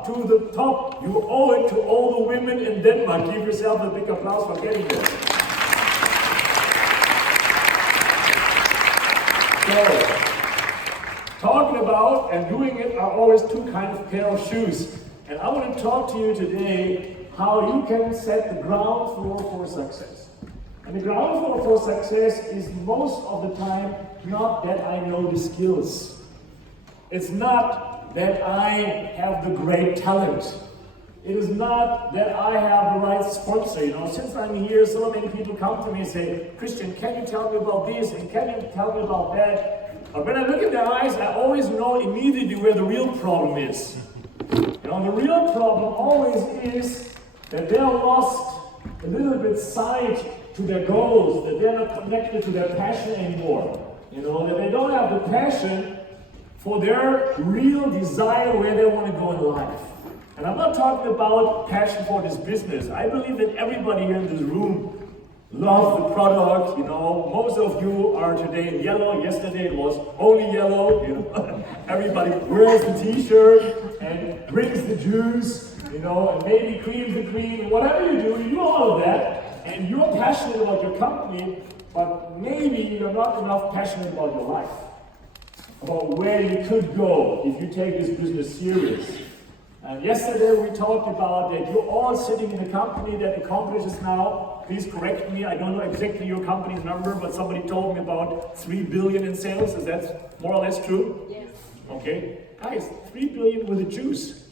up to the top. You owe it to all the women in Denmark. Give yourself a big applause for getting there. So, talking about and doing it are always two kinds of pair of shoes. And I want to talk to you today how you can set the ground floor for success. And the ground floor for success is most of the time not that I know the skills. It's not that I have the great talent. It is not that I have the right sponsor. You know, since I'm here, so many people come to me and say, Christian, can you tell me about this and can you tell me about that? But when I look in their eyes, I always know immediately where the real problem is. You know, the real problem always is that they're lost a little bit sight to their goals, that they're not connected to their passion anymore. You know, that they don't have the passion for their real desire where they want to go in life. And I'm not talking about passion for this business. I believe that everybody here in this room loves the product. You know, most of you are today in yellow. Yesterday it was only yellow. You know, everybody wears the t-shirt and drinks the juice. You know, and maybe creams the cream. Whatever you do all of that. And you're passionate about your company, but maybe you're not enough passionate about your life. About where you could go if you take this business serious. And yesterday we talked about that you're all sitting in a company that accomplishes now, please correct me, I don't know exactly your company's number, but somebody told me about 3 billion in sales. Is that more or less true? Yes. Okay. Guys, 3 billion with a juice.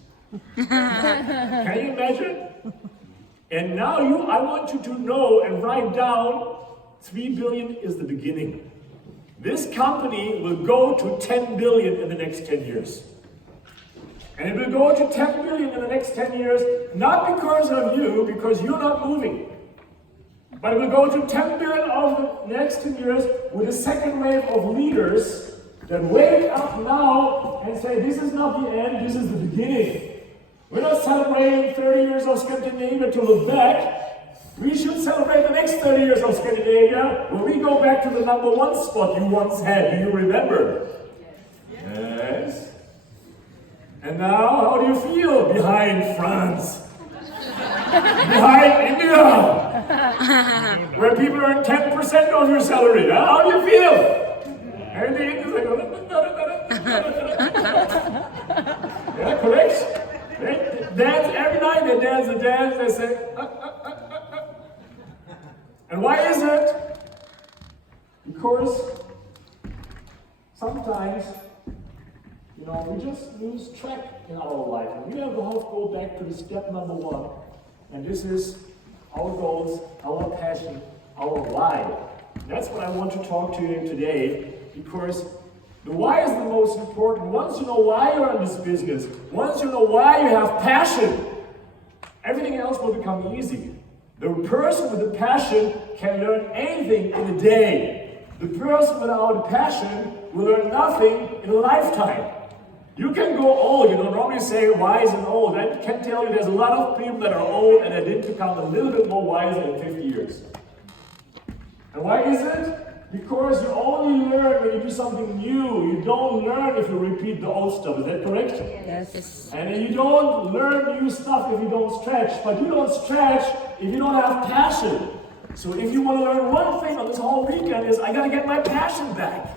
Can you imagine? And now I want you to know and write down 3 billion is the beginning. This company will go to 10 billion in the next 10 years. And it will go to 10 billion in the next 10 years, not because of you, because you're not moving. But it will go to 10 billion of the next 10 years with a second wave of leaders that wake up now and say, this is not the end, this is the beginning. We're not celebrating 30 years of Scandinavia to look back. We should celebrate the next 30 years of Scandinavia when we go back to the number one spot you once had. Do you remember? Yes. And now, how do you feel behind France? Behind India? Where people earn 10% of your salary. Huh? How do you feel? Everything is like, yeah, correct? They dance every night, they dance, they say, And why is it? Because sometimes, you know, we just lose track in our life. And we have to go back to the step number one. And this is our goals, our passion, our why. That's what I want to talk to you today, because the why is the most important. Once you know why you're in this business, once you know why you have passion, everything else will become easy. The person with the passion can learn anything in a day. The person without a passion will learn nothing in a lifetime. You can go old, you know, normally say wise and old. I can tell you there's a lot of people that are old and they didn't become a little bit more wiser in 50 years. And why is it? Because you only learn when you do something new. You don't learn if you repeat the old stuff. Is that correct? Yes. And you don't learn new stuff if you don't stretch. But you don't stretch if you don't have passion. So if you want to learn one thing on this whole weekend is, I got to get my passion back.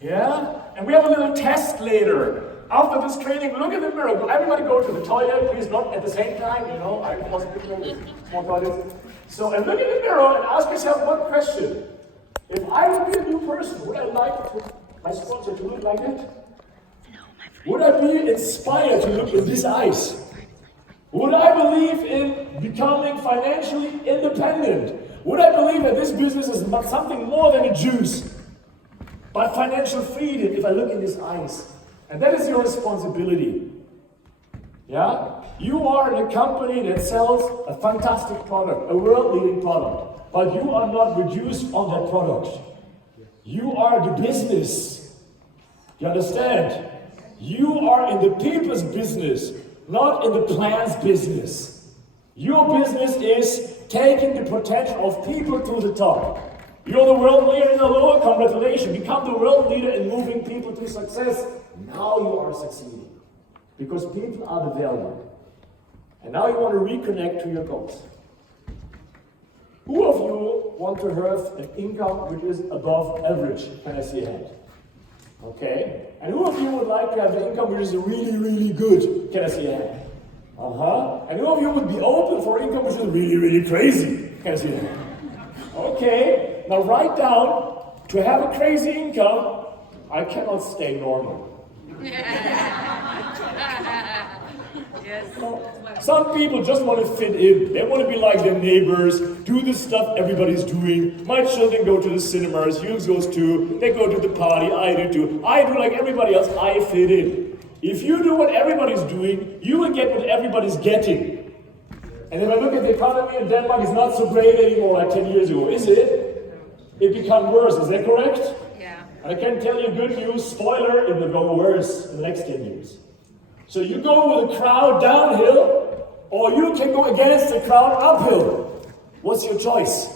Yeah? And we have a little test later. After this training, look in the mirror. Everybody go to the toilet, please, not at the same time, you know. I wasn't with small toilets. So, and look in the mirror and ask yourself one question. If I would be a new person, would I like my sponsor to look like that? Would I be inspired to look with these eyes? Would I believe in becoming financially independent? Would I believe that this business is something more than a juice, but financial freedom if I look in his eyes? And that is your responsibility. Yeah? You are in a company that sells a fantastic product, a world-leading product. But you are not reduced on that product. You are the business. You understand? You are in the people's business, not in the plan's business. Your business is taking the potential of people to the top. You're the world leader in the lower, congratulations. Become the world leader in moving people to success. Now you are succeeding. Because people are the value. And now you want to reconnect to your goals. Who of you want to have an income which is above average? Can I see a hand? Okay. And who of you would like to have an income which is really, really good? Can I see a hand? And who of you would be open for income which is really, really crazy? Can I see a hand? Okay. Now write down, to have a crazy income, I cannot stay normal. Some people just want to fit in. They want to be like their neighbors, do the stuff everybody's doing. My children go to the cinemas, Hughes goes too. They go to the party, I do too. I do like everybody else, I fit in. If you do what everybody's doing, you will get what everybody's getting. And if I look at the economy in Denmark, it's not so great anymore like 10 years ago, is it? It became worse, is that correct? Yeah. I can tell you good news, spoiler, it will go worse in the next 10 years. So you go with the crowd downhill, or you can go against the crowd uphill. What's your choice?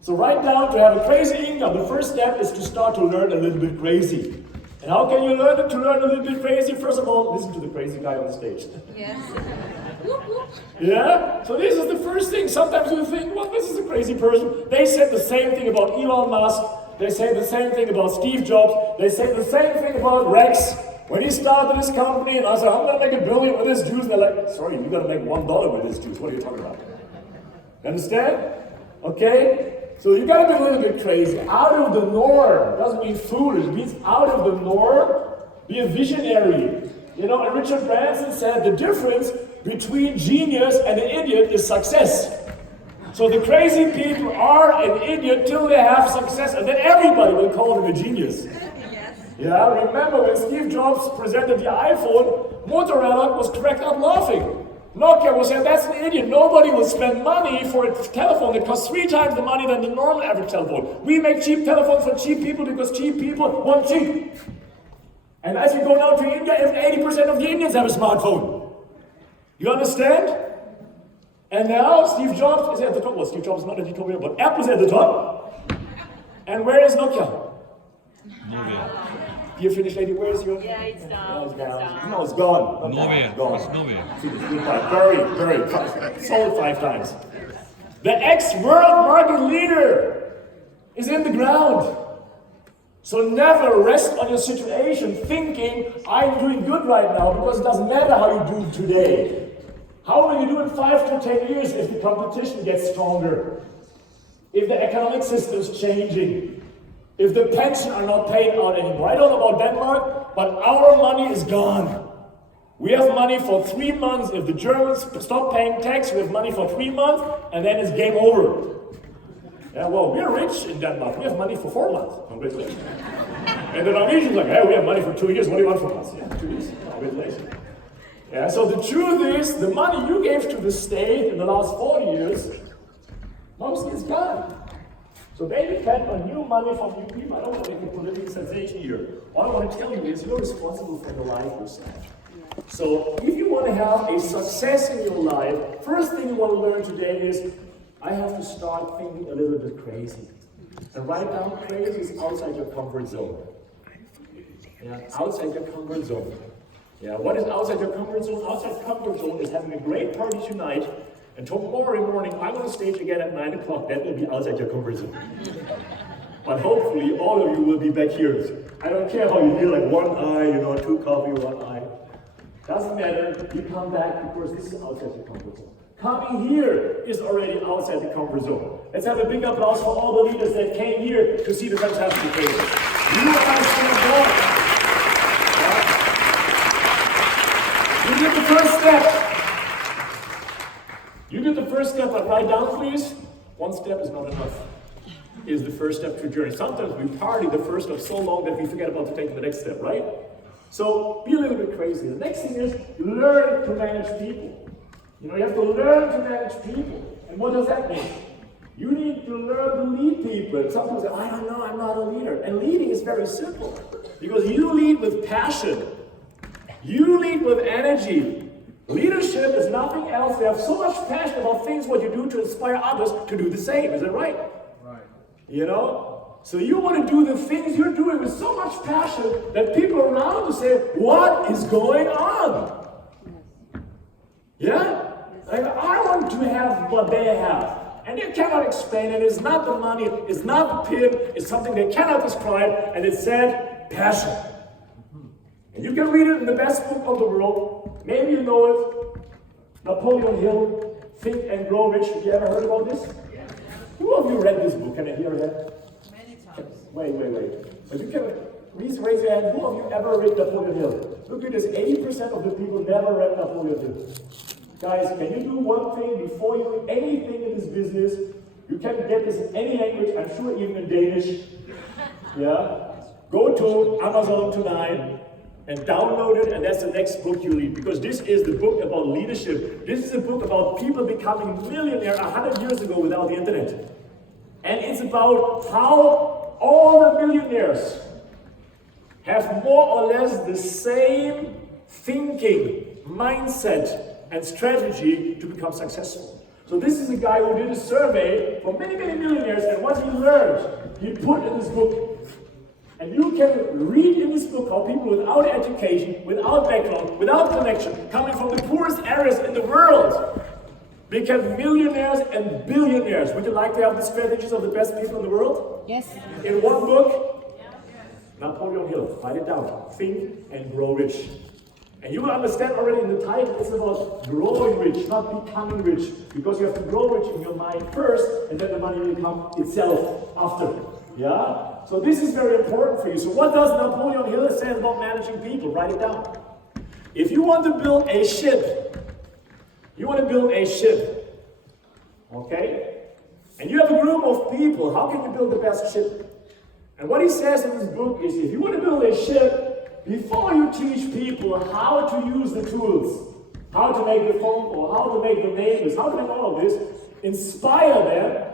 So write down, to have a crazy income, the first step is to start to learn a little bit crazy. And how can you learn to learn a little bit crazy? First of all, listen to the crazy guy on the stage. Yes. Yeah? So this is the first thing. Sometimes you think, well, this is a crazy person. They said the same thing about Elon Musk. They say the same thing about Steve Jobs. They say the same thing about Rex. When he started his company, and I said, I'm going to make $1 billion with this juice. And they're like, sorry, you got to make $1 with this juice. What are you talking about? You understand? Okay? So you got to be a little bit crazy. Out of the norm. Doesn't mean foolish. It means out of the norm. Be a visionary. You know, and Richard Branson said the difference between genius and an idiot is success. So the crazy people are an idiot till they have success, and then everybody will call them a genius. Yeah, remember when Steve Jobs presented the iPhone, Motorola was cracked up laughing. Nokia was saying, that's an idiot. Nobody will spend money for a telephone that costs 3 times the money than the normal average telephone. We make cheap telephones for cheap people because cheap people want cheap. And as you go now to India, even 80% of the Indians have a smartphone. You understand? And now Steve Jobs is at the top. Well, Steve Jobs is not at the top here, but Apple's at the top. And where is Nokia? You finished, lady? Where is your? Yeah, it's down. No, it's down. No, it's gone. Norway. It's gone. It's Norway. Very. Sold 5 times. The ex-world market leader is in the ground. So never rest on your situation thinking, I'm doing good right now, because it doesn't matter how you do today. How will you do in 5 to 10 years if the competition gets stronger? If the economic system is changing? If the pensions are not paid out anymore? I don't know about Denmark, but our money is gone. We have money for 3 months. If the Germans stop paying tax, we have money for 3 months, and then it's game over. Yeah, well, we're rich in Denmark. We have money for 4 months. Congratulations. And the Norwegians are like, hey, we have money for 2 years. What do you want from us? Yeah, 2 years. Congratulations. Yeah, so the truth is, the money you gave to the state in the last 40 years, mostly is gone. So they depend on new money from you people. I don't want to make a political sensation here. All I want to tell you is you're responsible for your life yourself. So if you want to have a success in your life, first thing you want to learn today is, I have to start thinking a little bit crazy. And right now, crazy is outside your comfort zone. Yeah, outside your comfort zone. Yeah, what is outside your comfort zone? Outside comfort zone is having a great party tonight, and tomorrow morning I'm on stage again at 9 o'clock. That will be outside your comfort zone. But hopefully all of you will be back here. I don't care how you feel, like one eye, 2 coffee, 1 eye. Doesn't matter, you come back because this is outside your comfort zone. Coming here is already outside the comfort zone. Let's have a big applause for all the leaders that came here to see the fantastic faces. You understand that? You did the first step. You did the first step, but write down, please. 1 step is not enough. It is the first step to a journey. Sometimes we party the first step so long that we forget about to take the next step, right? So be a little bit crazy. The next thing is learn to manage people. You have to learn to manage people. And what does that mean? You need to learn to lead people. Some people say, I don't know, I'm not a leader. And leading is very simple. Because you lead with passion. You lead with energy. Leadership is nothing else. You have so much passion about things, what you do to inspire others to do the same. Is that right? Right. So you want to do the things you're doing with so much passion that people around you say, what is going on? Yeah? Like, I want to have what they have. And they cannot explain it. It's not the money, it's not the pin, it's something they cannot describe, and it said passion. And you can read it in the best book of the world. Maybe you know it. Napoleon Hill, Think and Grow Rich. Have you ever heard about this? Yeah. Who of you read this book? Can I hear that? Many times. Wait. But you can please raise your hand. Who of you ever read Napoleon Hill? Look at this. 80% of the people never read Napoleon Hill. Guys, can you do one thing before you do anything in this business? You can get this in any language, I'm sure even in Danish. Yeah? Go to Amazon tonight and download it, and that's the next book you read. Because this is the book about leadership. This is a book about people becoming millionaire 100 years ago without the internet. And it's about how all the millionaires have more or less the same thinking, mindset, and strategy to become successful. So this is a guy who did a survey for many millionaires, and what he learned, he put in this book. And you can read in this book how people without education, without background, without connection, coming from the poorest areas in the world, become millionaires and billionaires. Would you like to have the strategies of the best people in the world? Yes. In one book? Napoleon Hill. Write it down. Think and Grow Rich. And you will understand already in the title, it's about growing rich, not becoming rich. Because you have to grow rich in your mind first, and then the money will come itself after. Yeah? So this is very important for you. So what does Napoleon Hill say about managing people? Write it down. If you want to build a ship, okay? And you have a group of people, how can you build the best ship? And what he says in this book is, if you want to build a ship, before you teach people how to use the tools, how to make the phone call, how to make the neighbors, how to make all of this, inspire them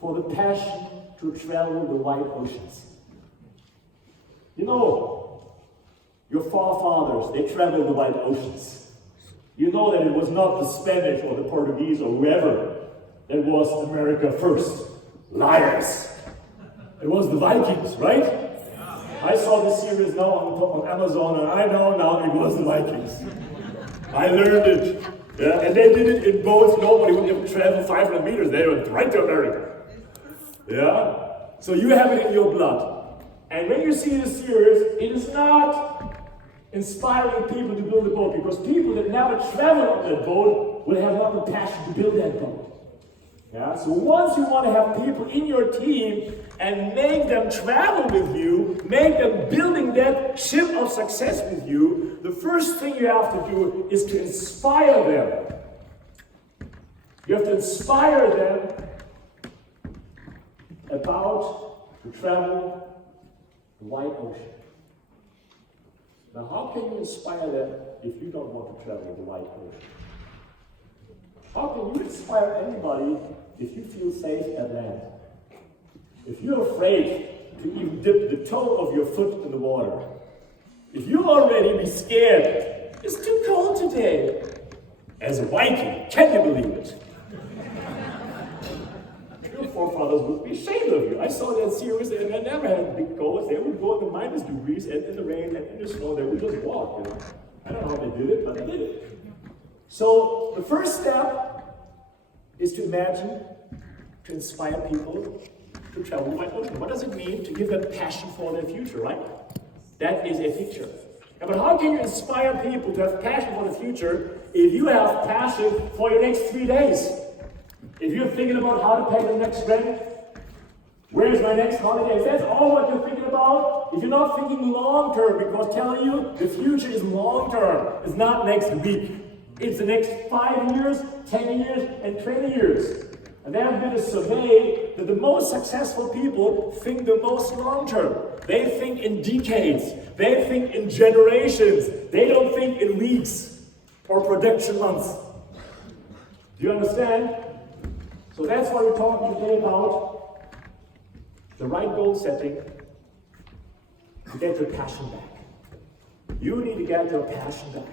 for the passion to travel the wide oceans. You know, your forefathers, they traveled the wide oceans. You know that it was not the Spanish or the Portuguese or whoever that was America first. Liars. It was the Vikings, right? I saw this series now on Amazon, and I know now it was the Vikings. I learned it. Yeah, and they did it in boats. Nobody would even travel 500 meters. They went right to America. Yeah? So you have it in your blood. And when you see this series, it is not inspiring people to build a boat, because people that never travel on that boat will have not the passion to build that boat. Yeah? So once you want to have people in your team and make them travel with you, make them building that ship of success with you, the first thing you have to do is to inspire them. You have to inspire them about to travel the wide ocean. Now, how can you inspire them if you don't want to travel the wide ocean? How can you inspire anybody if you feel safe at land? If you're afraid to even dip the toe of your foot in the water, if you already be scared, it's too cold today. As a Viking, can you believe it? Your forefathers would be ashamed of you. I saw that series, and they never had big goals. They would go in the minus degrees, and in the rain, and in the snow, they would just walk. You know? I don't know how they did it, but they did it. So the first step is to imagine, to inspire people to travel the wide ocean. What does it mean to give them passion for their future, right? That is a picture. Yeah, but how can you inspire people to have passion for the future if you have passion for your next 3 days? If you're thinking about how to pay the next rent, where's my next holiday? If that's all what you're thinking about, if you're not thinking long term, because telling you the future is long term, it's not next week. It's the next 5 years, 10 years, and 20 years. And there have been a survey that the most successful people think the most long term. They think in decades. They think in generations. They don't think in weeks or production months. Do you understand? So that's why we're talking today about the right goal setting to get your passion back. You need to get your passion back.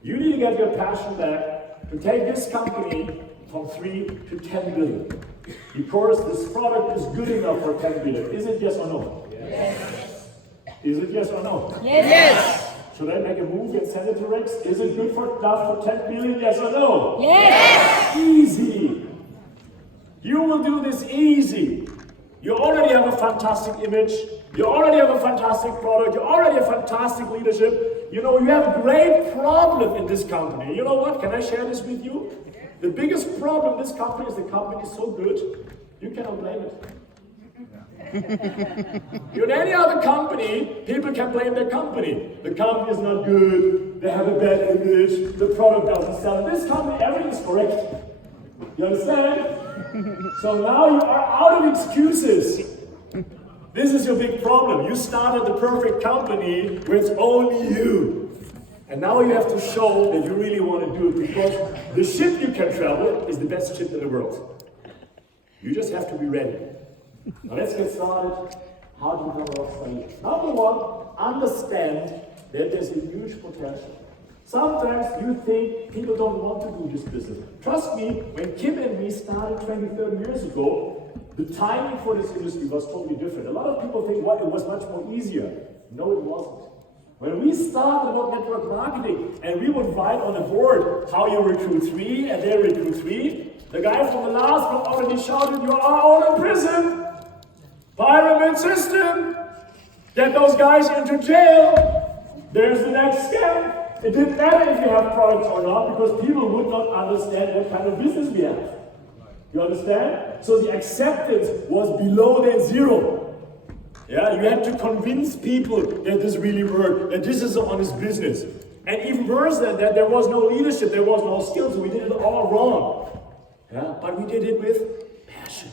You need to get your passion back to take this company from 3 to 10 billion. Because this product is good enough for 10 billion. Is it yes or no? Yes. Is it yes or no? Yes. Should I make a movie and send it to Rex? Is it good for enough for 10 billion? Yes or no? Yes! Easy. You will do this easy. You already have a fantastic image. You already have a fantastic product. You already have fantastic leadership. You know, you have a great problem in this company. You know what? Can I share this with you? The biggest problem in this company is the company is so good, you cannot blame it. In any other company, people can blame their company. The company is not good, they have a bad image, the product doesn't sell. In this company, everything is correct. You understand? So now you are out of excuses. This is your big problem. You started the perfect company where it's only you. And now you have to show that you really want to do it, because the ship you can travel is the best ship in the world. You just have to be ready. Now let's get started. How to become a rock star? Number one, understand that there's a huge potential. Sometimes you think people don't want to do this business. Trust me, when Kim and me started 20, 30 years ago, the timing for this industry was totally different. A lot of people think, well, it was much more easier. No, it wasn't. When we started about network marketing and we would write on a board how you recruit 3 and they recruit 3, the guy from the last one already shouted, you are all in prison. Pyramid system. Get those guys into jail. There's the next scam. It didn't matter if you have products or not, because people would not understand what kind of business we have. You understand? So the acceptance was below than 0. Yeah, you had to convince people that this really worked, that this is an honest business. And even worse than that, there was no leadership, there was no skills, so we did it all wrong. Yeah, but we did it with passion.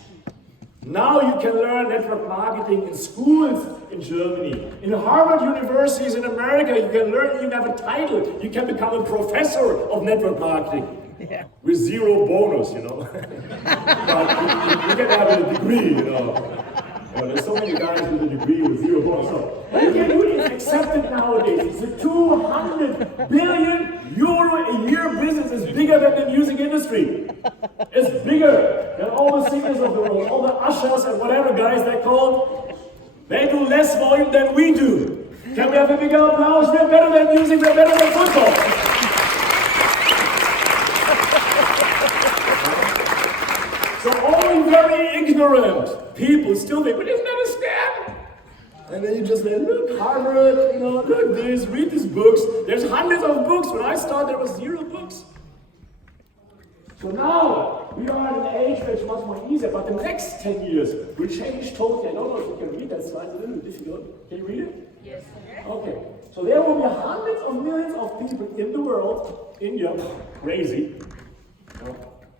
Now you can learn network marketing in schools in Germany. In Harvard universities in America, you can learn, you have a title. You can become a professor of network marketing. Yeah. With 0 bonus, you know. But you can have a degree, you know. There's so many guys with a degree with 0 bonus. So what you can do is accepted nowadays. It's a 200 billion euro a year business. It's bigger than the music industry. It's bigger than all the singers of the world, all the ushers and whatever guys they call. They do less volume than we do. Can we have a bigger applause? We're better than music, we're better than football. So only very ignorant people still think, but isn't that a scam? And then you just say, look, Harvard, you know, look this, read these books. There's hundreds of books. When I started, there was 0 books. So now, we are at an age where it's much more easier, but the next 10 years will change totally. I don't know if you can read that slide, it's a little bit difficult. Can you read it? Yes. Okay. So there will be hundreds of millions of people in the world, India, crazy.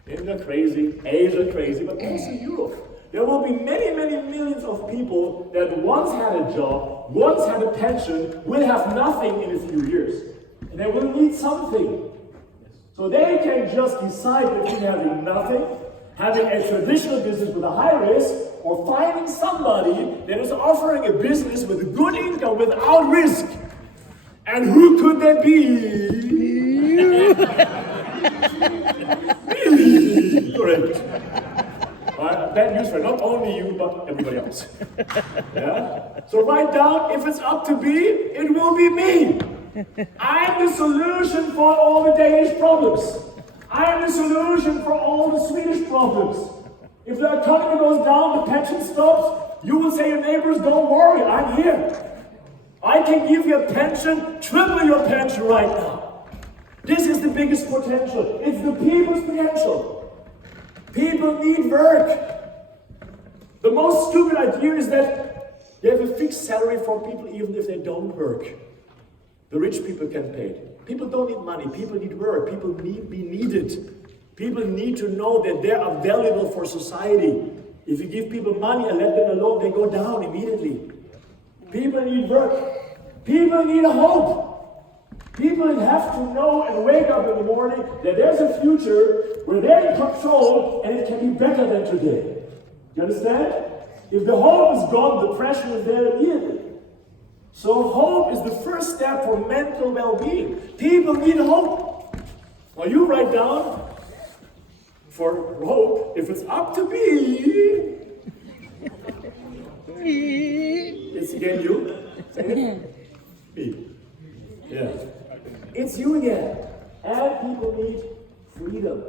India, crazy, Asia, crazy, but also Europe. There will be many, many millions of people that once had a job, once had a pension, will have nothing in a few years. And they will need something. So they can just decide between having nothing, having a traditional business with a high risk, or finding somebody that is offering a business with a good income without risk. And who could that be? Correct. Bad news for not only you, but everybody else. Yeah? So write down, if it's up to be, it will be me. I'm the solution for all the Danish problems. I'm the solution for all the Swedish problems. If the economy goes down, the pension stops, you will say to your neighbors, don't worry, I'm here. I can give you a pension, triple your pension right now. This is the biggest potential. It's the people's potential. People need work. The most stupid idea is that they have a fixed salary for people even if they don't work. The rich people can pay. People don't need money. People need work. People need be needed. People need to know that they are valuable for society. If you give people money and let them alone, they go down immediately. People need work. People need a hope. People have to know and wake up in the morning that there's a future where they're in control and it can be better than today. You understand? If the hope is gone, the pressure is there immediately. So hope is the first step for mental well-being. People need hope. Now you write down, for hope, if it's up to be, it's again you. Say it. Be. Yeah. It's you again. And people need freedom.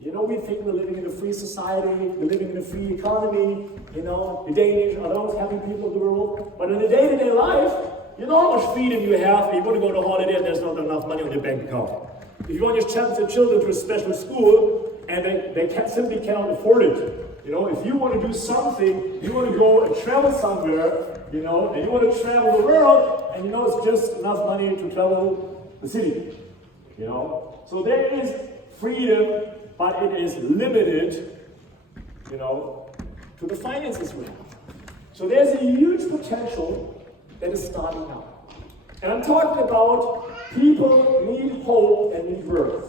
You know, we think we're living in a free society, we're living in a free economy, you know, the Danish are the most happy people in the world. But in the day-to-day life, you know how much freedom you have. You want to go on a holiday and there's not enough money on your bank account. If you want your children to a special school and they simply cannot afford it. You know, if you want to do something, you want to go and travel somewhere, you know, and you want to travel the world, and you know it's just enough money to travel the city. You know? So there is freedom, but it is limited, you know, to the finances we have. So there's a huge potential that is starting now. And I'm talking about people need hope and need work.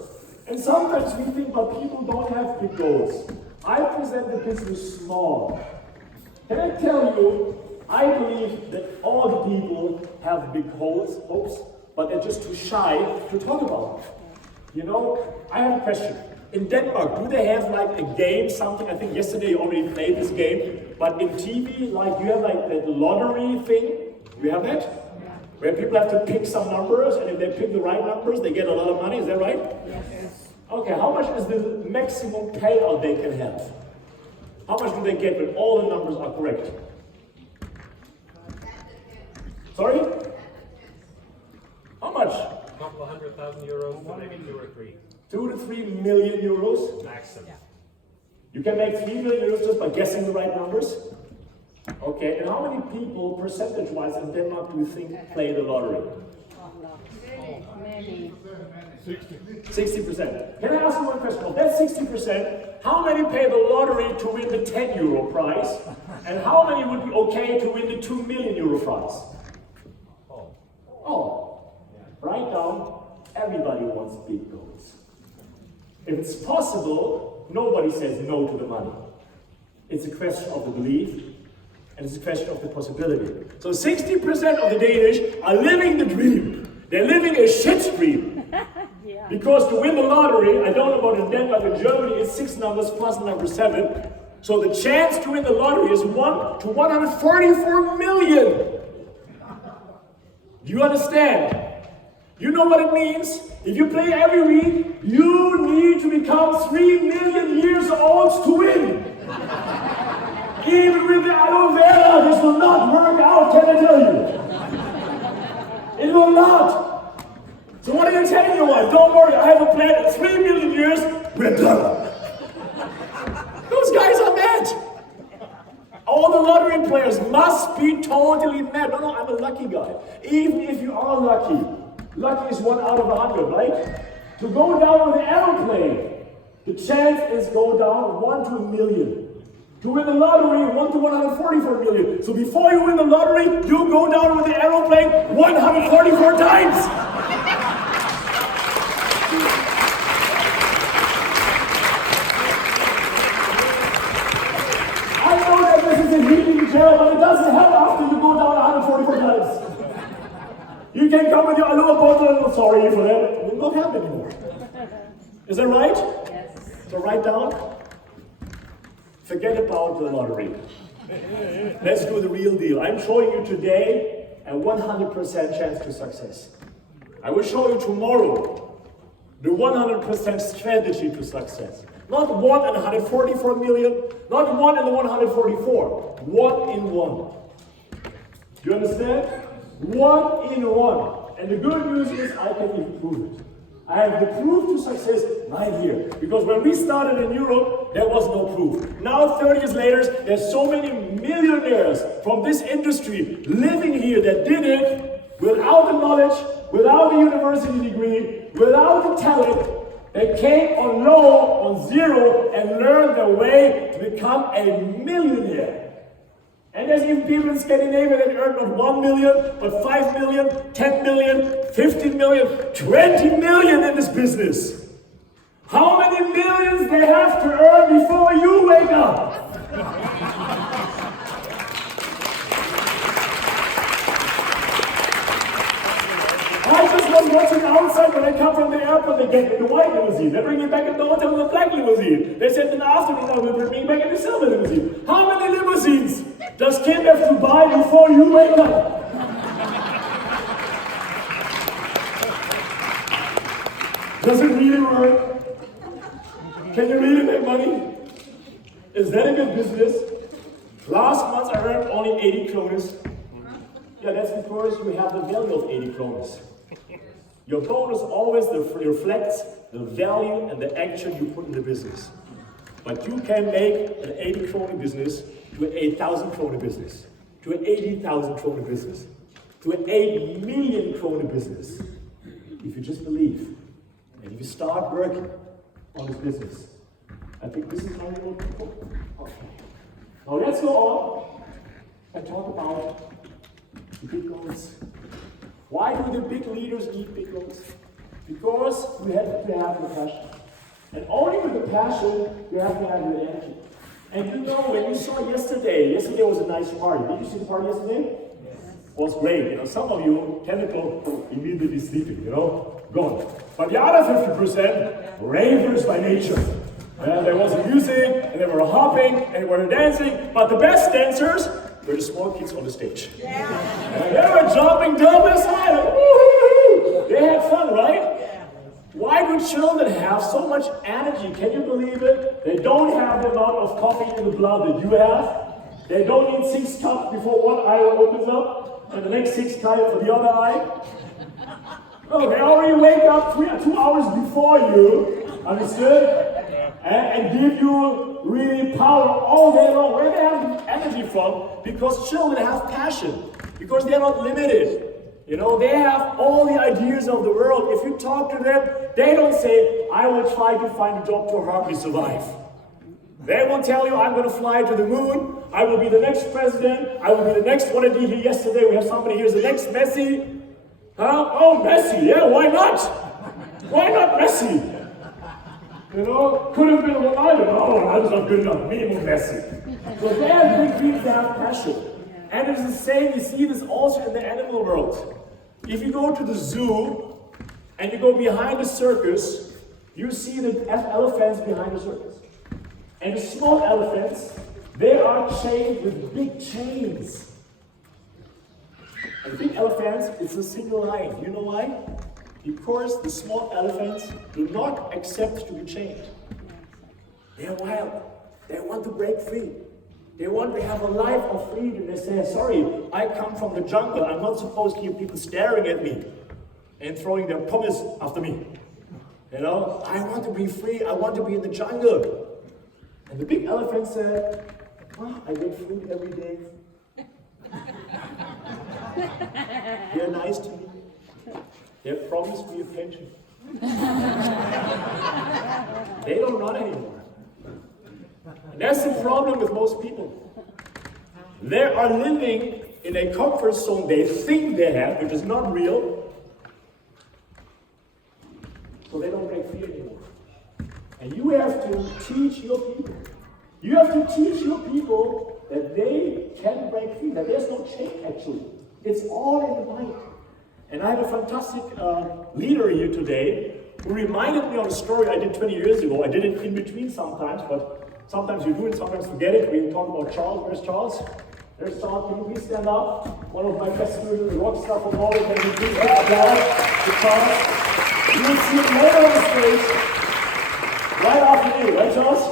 And sometimes we think, but people don't have big goals. I present the business small. Can I tell you, I believe that all the people have big hopes, but they're just too shy to talk about it. You know, I have a question. In Denmark, do they have like a game, something? I think yesterday you already played this game, but in TV, like you have like that lottery thing. You have that? Yeah. Where people have to pick some numbers, and if they pick the right numbers, they get a lot of money. Is that right? Yes. Okay, how much is the maximum payout they can have? How much do they get when all the numbers are correct? Sorry? How much? A couple of €100,000 to maybe 2 or 3. 2 to 3 million euros? Maximum. You can make 3 million euros just by guessing the right numbers? Okay, and how many people, percentage-wise, in Denmark do you think play the lottery? Many. 60%. Can I ask you one question? Of that 60%, how many pay the lottery to win the €10 prize? And how many would be okay to win the €2 million prize? Oh. Right down, everybody wants big goals. If it's possible, nobody says no to the money. It's a question of the belief, and it's a question of the possibility. So 60% of the Danish are living the dream. They're living a shit dream. Yeah. Because to win the lottery, I don't know about in Denmark, in Germany, it's 6 numbers plus number 7. So the chance to win the lottery is 1 to 144 million. Do you understand? You know what it means? If you play every week, you need to become 3 million years old to win. Even with the aloe vera, this will not work out, can I tell you? It will not. So what are you telling your wife? Don't worry, I have a plan. In 3 million years, we're done. Those guys are mad. All the lottery players must be totally mad. No, I'm a lucky guy. Even if you are lucky, lucky is 1 out of 100, right? To go down with an aeroplane, the chance is go down 1 to a million. To win the lottery, 1 to 144 million. So before you win the lottery, you go down with the aeroplane 144 times. I know that this is a healing gel, but it doesn't help after you go down 144 times. You can come with your aloe bottle and sorry for that. It will not happen anymore. Is that right? Yes. So write down. Forget about the lottery. Let's do the real deal. I'm showing you today a 100% chance to success. I will show you tomorrow the 100% strategy to success. Not 1 in 144 million, not 1 in the 144. 1 in 1. Do you understand? 1 in 1. And the good news is I can even prove it. I have the proof to success right here. Because when we started in Europe, there was no proof. Now, 30 years later, there's so many millionaires from this industry living here that did it without the knowledge, without the university degree, without the talent. They came on low, on zero, and learned their way to become a millionaire. And there's even people in Scandinavia that earn not 1 million, but 5 million, 10 million, 15 million, 20 million in this business. How many millions they have to earn before you wake up? I just was watching outside when I come from the airport, they get in the white limousine. They bring me back in the hotel in the black limousine. They said in the afternoon, I will bring me back in the silver limousine. How many limousines does Kim have to buy before you wake up? Does it really work? Can you really make money? Is that a good business? Last month I earned only 80 kroners. Yeah, that's because you have the value of 80 kroners. Your bonus always reflects the value and the action you put in the business. But you can make an 80 kroner business to an 8,000 kroner business, to an 80,000 kroner business, to an 8 million kroner business, if you just believe and if you start working on this business. I think this is how you will people. Okay. Now let's go on and talk about the big goals. Why do the big leaders need big goals? Because you have to have the passion. And only with the passion, you have to have the energy. And you know, when you saw yesterday was a nice party. Did you see the party yesterday? Yes. It was great. You know, some of you, chemical, immediately sleeping, gone. But the other 50%, ravers by nature. There was music, and they were hopping, and they were dancing, but the best dancers were the small kids on the stage. Yeah. And they were jumping down the side. Woo-hoo-hoo. They had fun, right? Yeah. Why do children have so much energy? Can you believe it? They don't have the amount of coffee in the blood that you have. They don't need 6 cups before one eye opens up, and the next 6 cups for the other eye. Oh, they already wake up 2 hours before you, understood? And give you really power all day long. Where they have energy from? Because children have passion. Because they're not limited. They have all the ideas of the world. If you talk to them, they don't say, I will try to find a job to hardly survive. They will tell you, I'm going to fly to the moon. I will be the next president. I will be the next one. I did here yesterday. We have somebody here is the next Messi. Huh? Oh, Messi. Yeah, why not? Why not Messi? Could have been Ronaldo. No, Ronaldo's not good enough. Minimum Messi. So they have big dreams, they have passion. And it's the same, you see this also in the animal world. If you go to the zoo and you go behind the circus, you see the elephants behind the circus. And the small elephants, they are chained with big chains. And the big elephants, it's a single line. You know why? Because the small elephants do not accept to be chained. They are wild. They want to break free. They want to have a life of freedom. They say, sorry, I come from the jungle. I'm not supposed to hear people staring at me and throwing their pumice after me. I want to be free. I want to be in the jungle. And the big elephant said, I get food every day. They're nice to me. They promised me a pension. They don't run anymore. And that's the problem with most people. They are living in a comfort zone they think they have, which is not real. So they don't break free anymore. And you have to teach your people. You have to teach your people that they can break free, that there's no change actually. It's all in the mind. And I have a fantastic leader here today who reminded me of a story I did 20 years ago. I did it in between sometimes, but sometimes you do it, sometimes forget it. We talk about Charles. Where's Charles? There's Charles. Can you please stand up? One of my best students, the rock star from Norway. Can you please applause to Charles? You will see him later on the stage, right after me, right, Charles?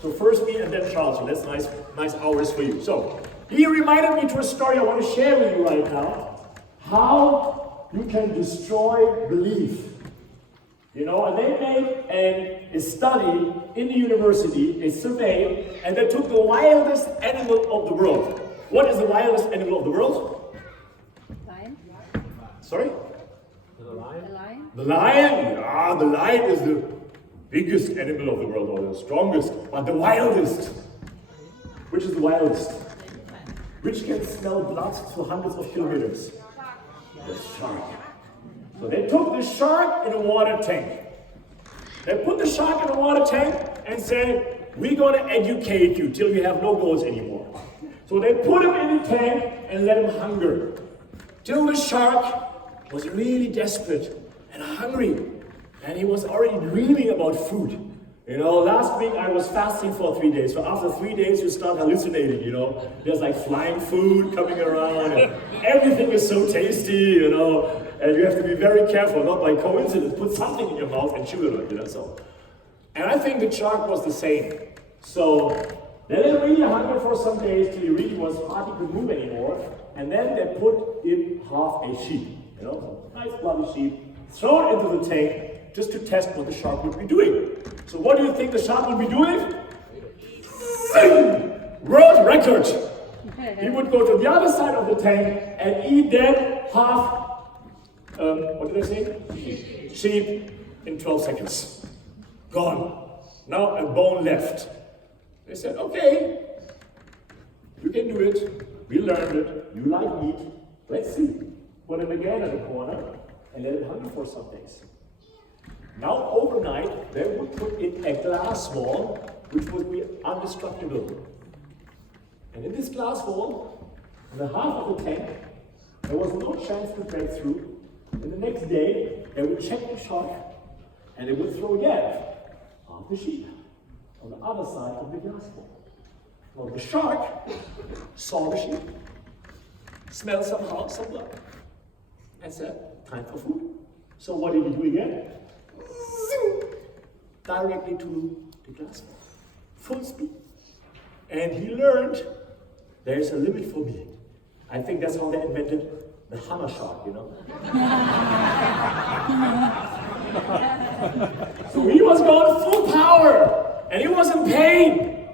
So first me and then Charles. So that's nice hours for you. So he reminded me to a story I want to share with you right now. How you can destroy belief. And they made a study in the university, a survey, and they took the wildest animal of the world. What is the wildest animal of the world? Lion. Sorry? The lion? The lion. The lion? Yeah, the lion is the biggest animal of the world, or the strongest, but the wildest. Which is the wildest? Which can smell blood to hundreds of kilometers? The shark. So they took the shark in a water tank. They put the shark in a water tank and said, we're going to educate you till you have no goals anymore. So they put him in the tank and let him hunger. Till the shark was really desperate and hungry. And he was already dreaming about food. Last week I was fasting for 3 days. So after 3 days you start hallucinating, There's like flying food coming around. And everything is so tasty, And you have to be very careful, not by coincidence, put something in your mouth and chew it, so. And I think the shark was the same. So they didn't really hunger for some days till he really was hardly could move anymore. And then they put in half a sheep, nice bloody sheep, throw it into the tank just to test what the shark would be doing. So what do you think the shark would be doing? World record! He would go to the other side of the tank and eat that half, what did I say? Sheep in 12 seconds. Gone. Now a bone left. They said, okay, you can do it. We learned it. You like meat. Let's see. Put him again in the corner and let it hang for some days. Now overnight, they would put in a glass wall which would be indestructible. And in this glass wall, in the half of the tank, there was no chance to break through. And the next day, they would check the shark and they would throw again half the sheep on the other side of the glass wall. Well, the shark saw the sheep, smelled some blood, and said, time for food. So what did he do again? Directly to the glass wall, full speed. And he learned there's a limit for me. I think that's how they invented the hammer shark, So he was going full power, and he was in pain.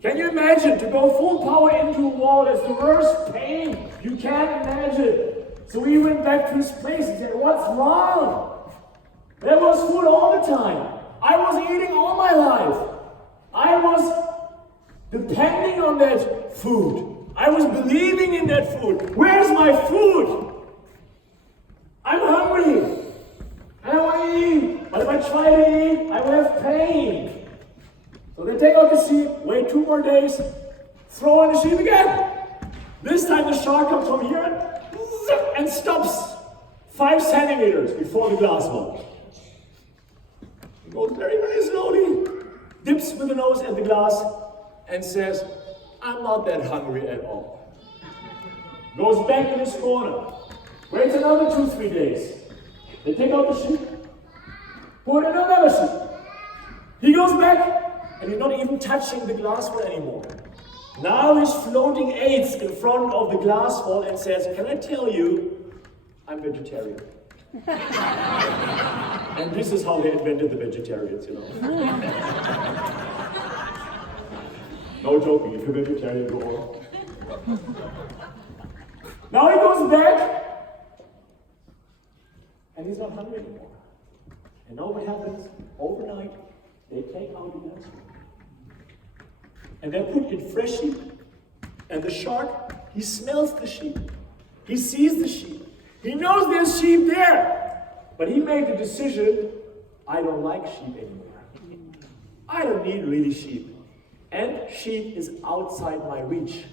Can you imagine to go full power into a wall? That's the worst pain you can imagine. So he went back to his place and said, what's wrong? There was food all the time. I was eating all my life. I was depending on that food. I was believing in that food. Where's my food? I'm hungry. I want to eat. But if I try to eat, I will have pain. So they take out the sheep, wait 2 more days, throw in the sheep again. This time the shark comes from here and stops 5 centimeters before the glass wall. He goes very, very slowly, dips with the nose at the glass, and says, I'm not that hungry at all. Goes back in his corner, waits another 2-3 days. They take out the sheep, put in another sheep. He goes back, and he's not even touching the glass wall anymore. Now he's floating AIDS in front of the glass wall and says, can I tell you, I'm vegetarian. And this is how they invented the vegetarians, No joking, if you're vegetarian, go on. Now he goes back, and he's not hungry anymore. And now what happens? Overnight, they take out the glass wall. And they put in fresh sheep. And the shark, he smells the sheep. He sees the sheep. He knows there's sheep there. But he made the decision, I don't like sheep anymore. I don't need really sheep. And sheep is outside my reach.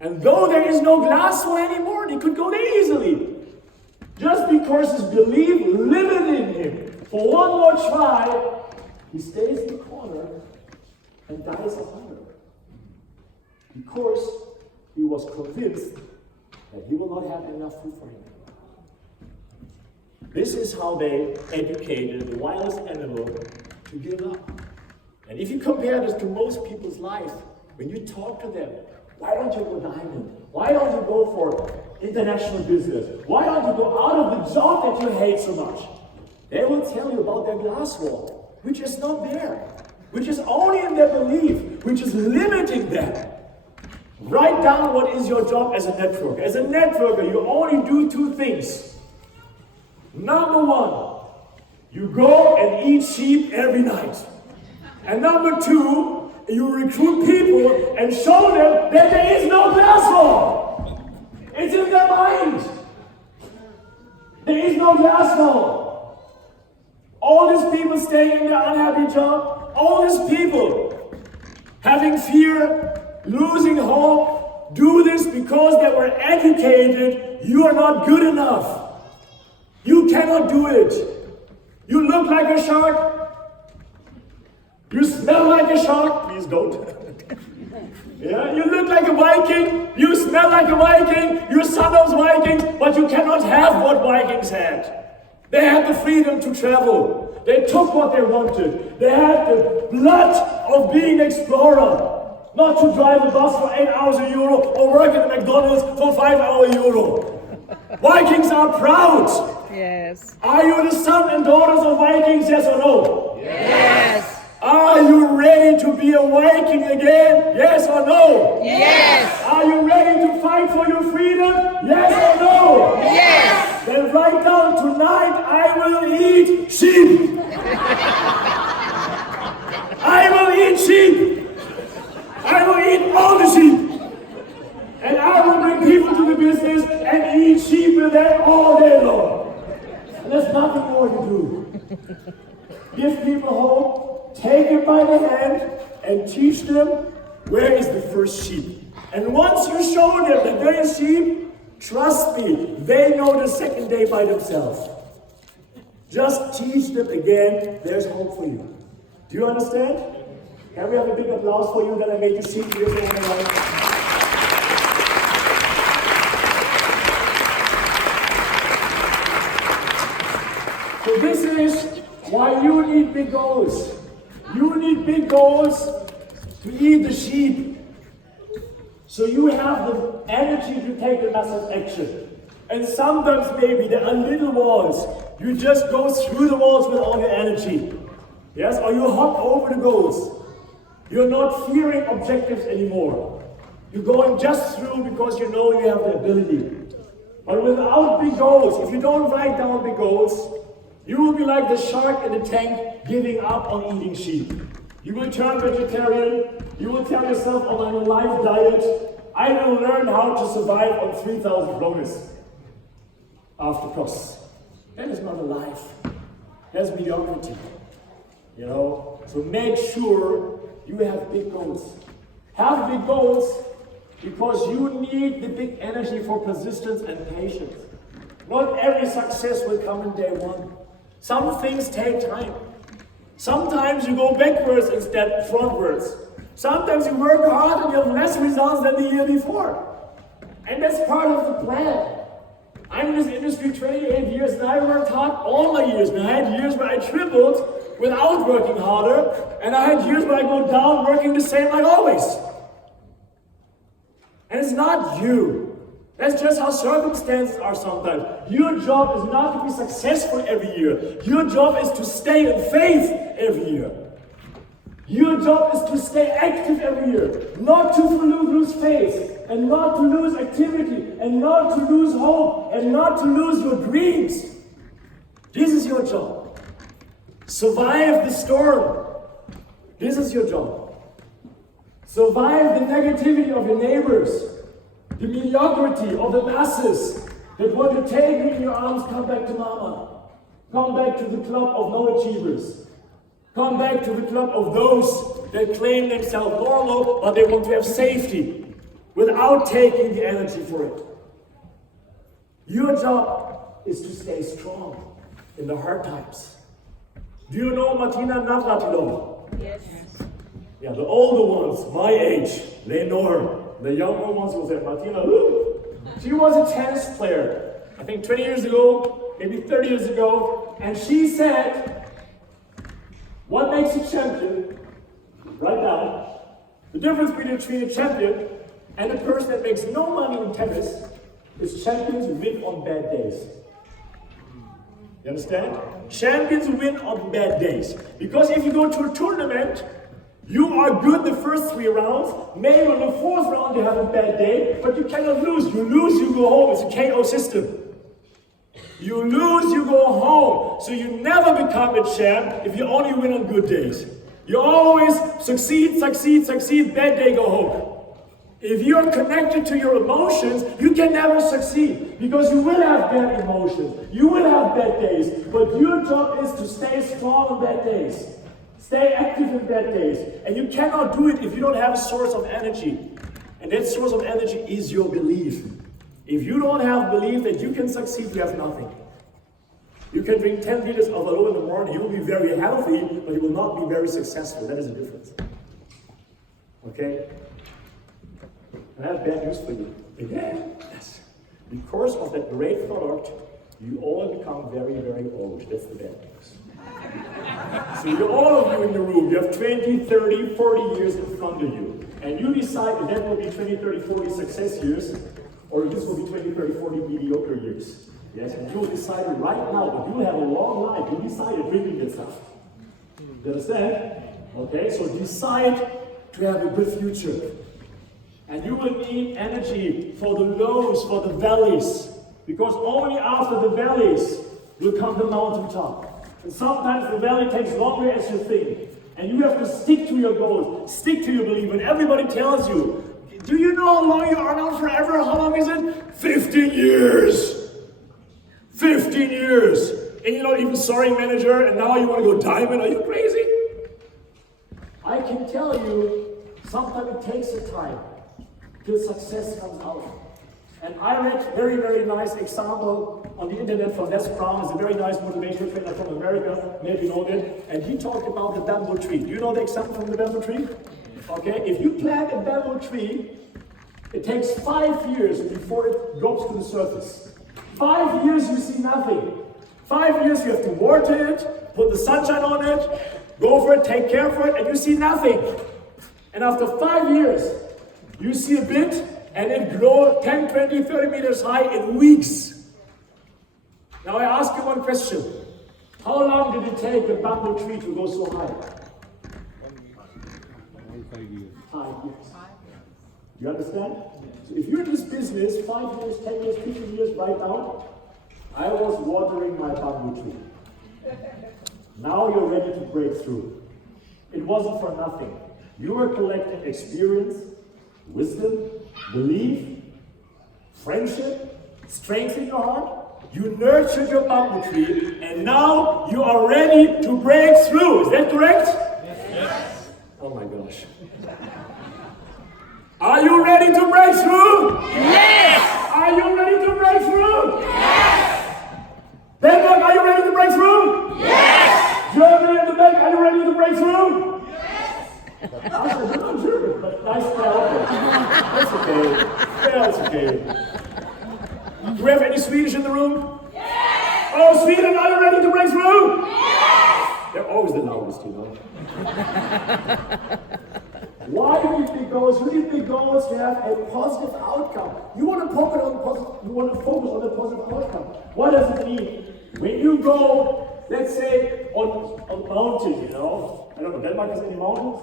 And though there is no glass wall anymore, he could go there easily. Just because his belief limited him. For one more try, he stays in the corner and dies of hunger. Because he was convinced that he will not have enough food for him. This is how they educated the wildest animal to give up. And if you compare this to most people's life, when you talk to them, why don't you go diamond? Why don't you go for international business? Why don't you go out of the job that you hate so much? They will tell you about their glass wall, which is not there, which is only in their belief, which is limiting them. Write down what is your job as a networker. As a networker, you only do 2 things. Number 1, you go and eat sheep every night. And number 2, you recruit people and show them that there is no glass wall. It's in their mind. There is no glass wall. All these people staying in their unhappy job, all these people having fear, losing hope, do this because they were educated. You are not good enough. You cannot do it. You look like a shark. You smell like a shark. Please don't. Yeah, you look like a Viking, you smell like a Viking, your son knows Vikings, but you cannot have what Vikings had. They had the freedom to travel. They took what they wanted. They had the blood of being an explorer. Not to drive a bus for 8 hours a euro or work at McDonald's for 5 hours a euro. Vikings are proud. Yes. Are you the son and daughters of Vikings, yes or no? Yes. Are you ready to be a Viking again? Yes or no? Yes. Are you ready to fight for your freedom? Yes or no? Yes. Then write down, tonight I will eat sheep. I will eat sheep. I will eat all the sheep. And I will bring people to the business and eat sheep with them all day long. And there's nothing more to do. Give people hope, take them by the hand, and teach them where is the first sheep. And once you show them that there is sheep, trust me, they know the second day by themselves. Just teach them again, there's hope for you. Do you understand? Can we have a big applause for you that I made you see this in my life? So this is why you need big goals. You need big goals to eat the sheep. So you have the energy to take a massive action. And sometimes maybe there are little walls. You just go through the walls with all your energy. Yes, or you hop over the goals. You're not fearing objectives anymore. You're going just through because you know you have the ability. But without big goals, if you don't write down big goals, you will be like the shark in the tank giving up on eating sheep. You will turn vegetarian. You will tell yourself, I'm on a life diet. I will learn how to survive on 3,000 krones after costs. That is not a life. That's mediocrity. You know? So make sure you have big goals. Have big goals because you need the big energy for persistence and patience. Not every success will come in day one. Some things take time. Sometimes you go backwards instead frontwards. Sometimes you work hard and you have less results than the year before. And that's part of the plan. I'm in this industry 28 years and I worked hard all my years. I had years where I tripled without working harder, and I had years where I go down working the same like always. And it's not you. That's just how circumstances are sometimes. Your job is not to be successful every year. Your job is to stay in faith every year. Your job is to stay active every year. Not to lose faith, and not to lose activity, and not to lose hope, and not to lose your dreams. This is your job. Survive the storm. This is your job. Survive the negativity of your neighbors, the mediocrity of the masses that want to take you in your arms, come back to mama. Come back to the club of no achievers. Come back to the club of those that claim themselves normal, but they want to have safety without taking the energy for it. Your job is to stay strong in the hard times. Do you know Martina Navratilova? Yes. Yeah, the older ones, my age, they know her. The younger ones will say, Martina, she was a tennis player, I think 20 years ago, maybe 30 years ago, and she said, what makes a champion, right now, the difference between a champion and a person that makes no money in tennis is champions win on bad days. You understand? Champions win on bad days. Because if you go to a tournament, you are good the first 3 rounds. Maybe on the 4th round you have a bad day, but you cannot lose. You lose, you go home. It's a KO system. You lose, you go home. So you never become a champ if you only win on good days. You always succeed, bad day, go home. If you're connected to your emotions, you can never succeed because you will have bad emotions. You will have bad days, but your job is to stay strong on bad days. Stay active in bad days. And you cannot do it if you don't have a source of energy. And that source of energy is your belief. If you don't have belief that you can succeed, you have nothing. You can drink 10 liters of Aloe in the morning, you will be very healthy, but you will not be very successful. That is the difference. Okay? And I have bad news for you. Again, yes. Because of that great product, you all become very, very old. That's the bad news. So you all of you in the room, you have 20, 30, 40 years in front of you. And you decide if that will be 20, 30, 40 success years, or this will be 20, 30, 40 mediocre years. Yes, and you will decide it right now, but you will have a long life. You decide drinking that stuff. You understand? Okay, so decide to have a good future. And you will need energy for the lows, for the valleys. Because only after the valleys will come the mountaintop. And sometimes the valley takes longer as you think. And you have to stick to your goals, stick to your belief. And everybody tells you, do you know how long you are now forever? How long is it? 15 years. 15 years. And you're not even soaring manager, and now you want to go diamond. Are you crazy? I can tell you, sometimes it takes a time till success comes out. And I read a very, very nice example on the internet from Les Brown. He's a very nice motivational trainer from America, maybe you know that. And he talked about the bamboo tree. Do you know the example from the bamboo tree? Okay, if you plant a bamboo tree, it takes 5 years before it drops to the surface. 5 years you see nothing. 5 years you have to water it, put the sunshine on it, go for it, take care of it, and you see nothing. And after 5 years, you see a bit, and it grows 10, 20, 30 meters high in weeks. Now I ask you one question. How long did it take a bamboo tree to go so high? 5 years. 5 years. You understand? So if you're in this business, 5 years, 10 years, 15 years, right now, I was watering my bamboo tree. Now you're ready to break through. It wasn't for nothing. You were collecting experience, wisdom, belief, friendship, strength in your heart. You nurtured your bamboo tree, and now you are ready to break through. Is that correct? Yes. Oh my gosh. Are you ready to break through? Yes! Are you ready to break through? Yes! Denmark, are you ready to break through? Yes! Germany in the back, are you ready to break through? Yes! I said, you're not German, but nice to have. That's okay. Yeah, that's okay. Do we have any Swedish in the room? Yes! Oh, Sweden, are you ready to break through? Yes! They're always the loudest, you know. Why do you need big goals? You need big goals to have a positive outcome. You want to focus on the positive outcome. What does it mean? When you go, let's say, on a mountain, you know. I don't know, Denmark has any mountains?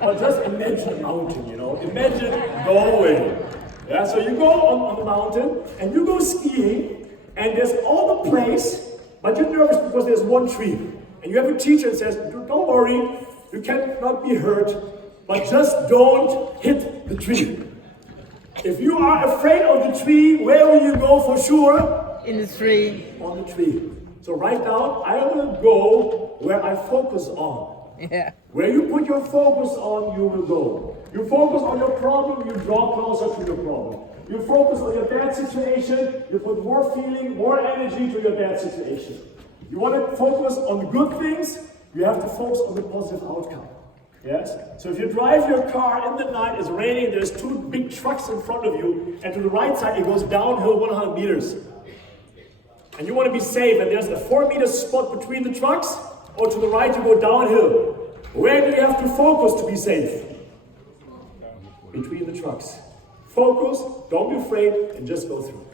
But just imagine a mountain, you know. Imagine going. Yeah, so you go on the mountain and you go skiing, and there's all the place, but you're nervous because there's one tree. And you have a teacher that says, don't worry, you cannot be hurt, but just don't hit the tree. If you are afraid of the tree, where will you go for sure? In the tree. On the tree. So right now, I will go where I focus on. Yeah. Where you put your focus on, you will go. You focus on your problem, you draw closer to your problem. You focus on your bad situation, you put more feeling, more energy to your bad situation. You want to focus on good things, you have to focus on the positive outcome. Yes? So if you drive your car in the night, it's raining, there's two big trucks in front of you, and to the right side it goes downhill 100 meters. And you want to be safe, and there's a 4-meter spot between the trucks, or to the right you go downhill. Where do you have to focus to be safe? Between the trucks. Focus, don't be afraid, and just go through.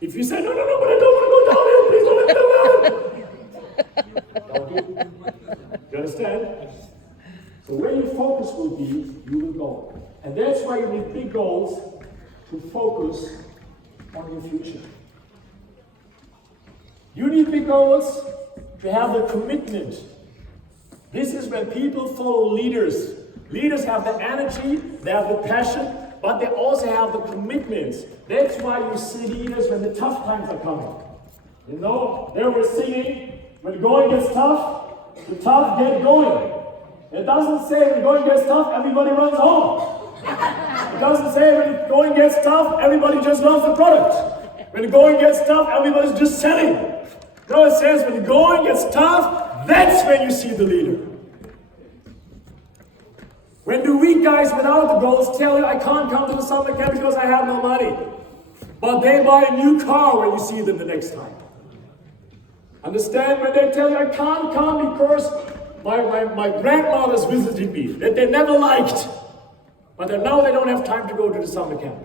If you say, no, but I don't want to go downhill, please don't let me go downhill. You understand? So where your focus will be, you will go. And that's why you need big goals to focus on your future. You need big goals to have the commitment. This is when people follow leaders. Leaders have the energy, they have the passion, but they also have the commitments. That's why you see leaders when the tough times are coming. You know, they were singing, when the going gets tough, the tough get going. It doesn't say when the going gets tough, everybody runs home. It doesn't say when the going gets tough, everybody just loves the product. When the going gets tough, everybody's just selling. No, it says when the going gets tough, that's when you see the leader. When the weak guys without the goals tell you, I can't come to the summer camp because I have no money. But they buy a new car when you see them the next time. Understand? When they tell you, I can't come because my grandmother's visited me, that they never liked. But then now they don't have time to go to the summer camp.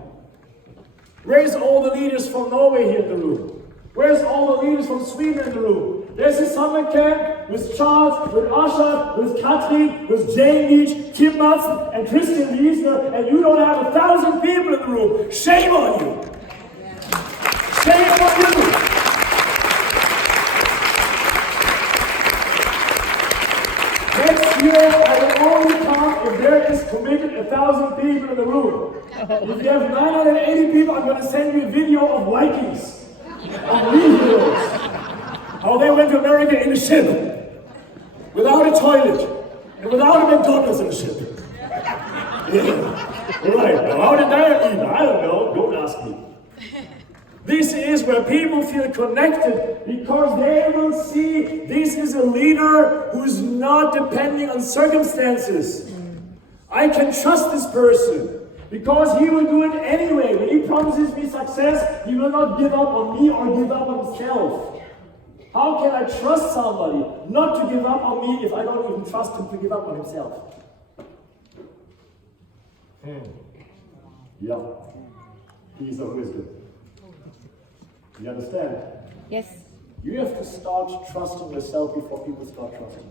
Where's all the leaders from Norway here in the room? Where's all the leaders from Sweden in the room? There's a summer camp with Charles, with Asha, with Katrin, with Jane Leach, Kim Madsen, and Christian Wiesner, and you don't have 1,000 people in the room. Shame on you! Shame on you! Next year, I will only come if there is committed 1,000 people in the room. If you have 980 people, I'm going to send you a video of Vikings, of heroes, how they went to America in a ship, without a toilet, and without a McDonald's in the ship. Yeah. Right, now how did they eat? I don't know, don't ask me. This is where people feel connected because they will see this is a leader who's not depending on circumstances. I can trust this person because he will do it anyway. When he promises me success, he will not give up on me or give up on himself. How can I trust somebody not to give up on me if I don't even trust him to give up on himself? Yeah, piece of wisdom. You understand? Yes. You have to start trusting yourself before people start trusting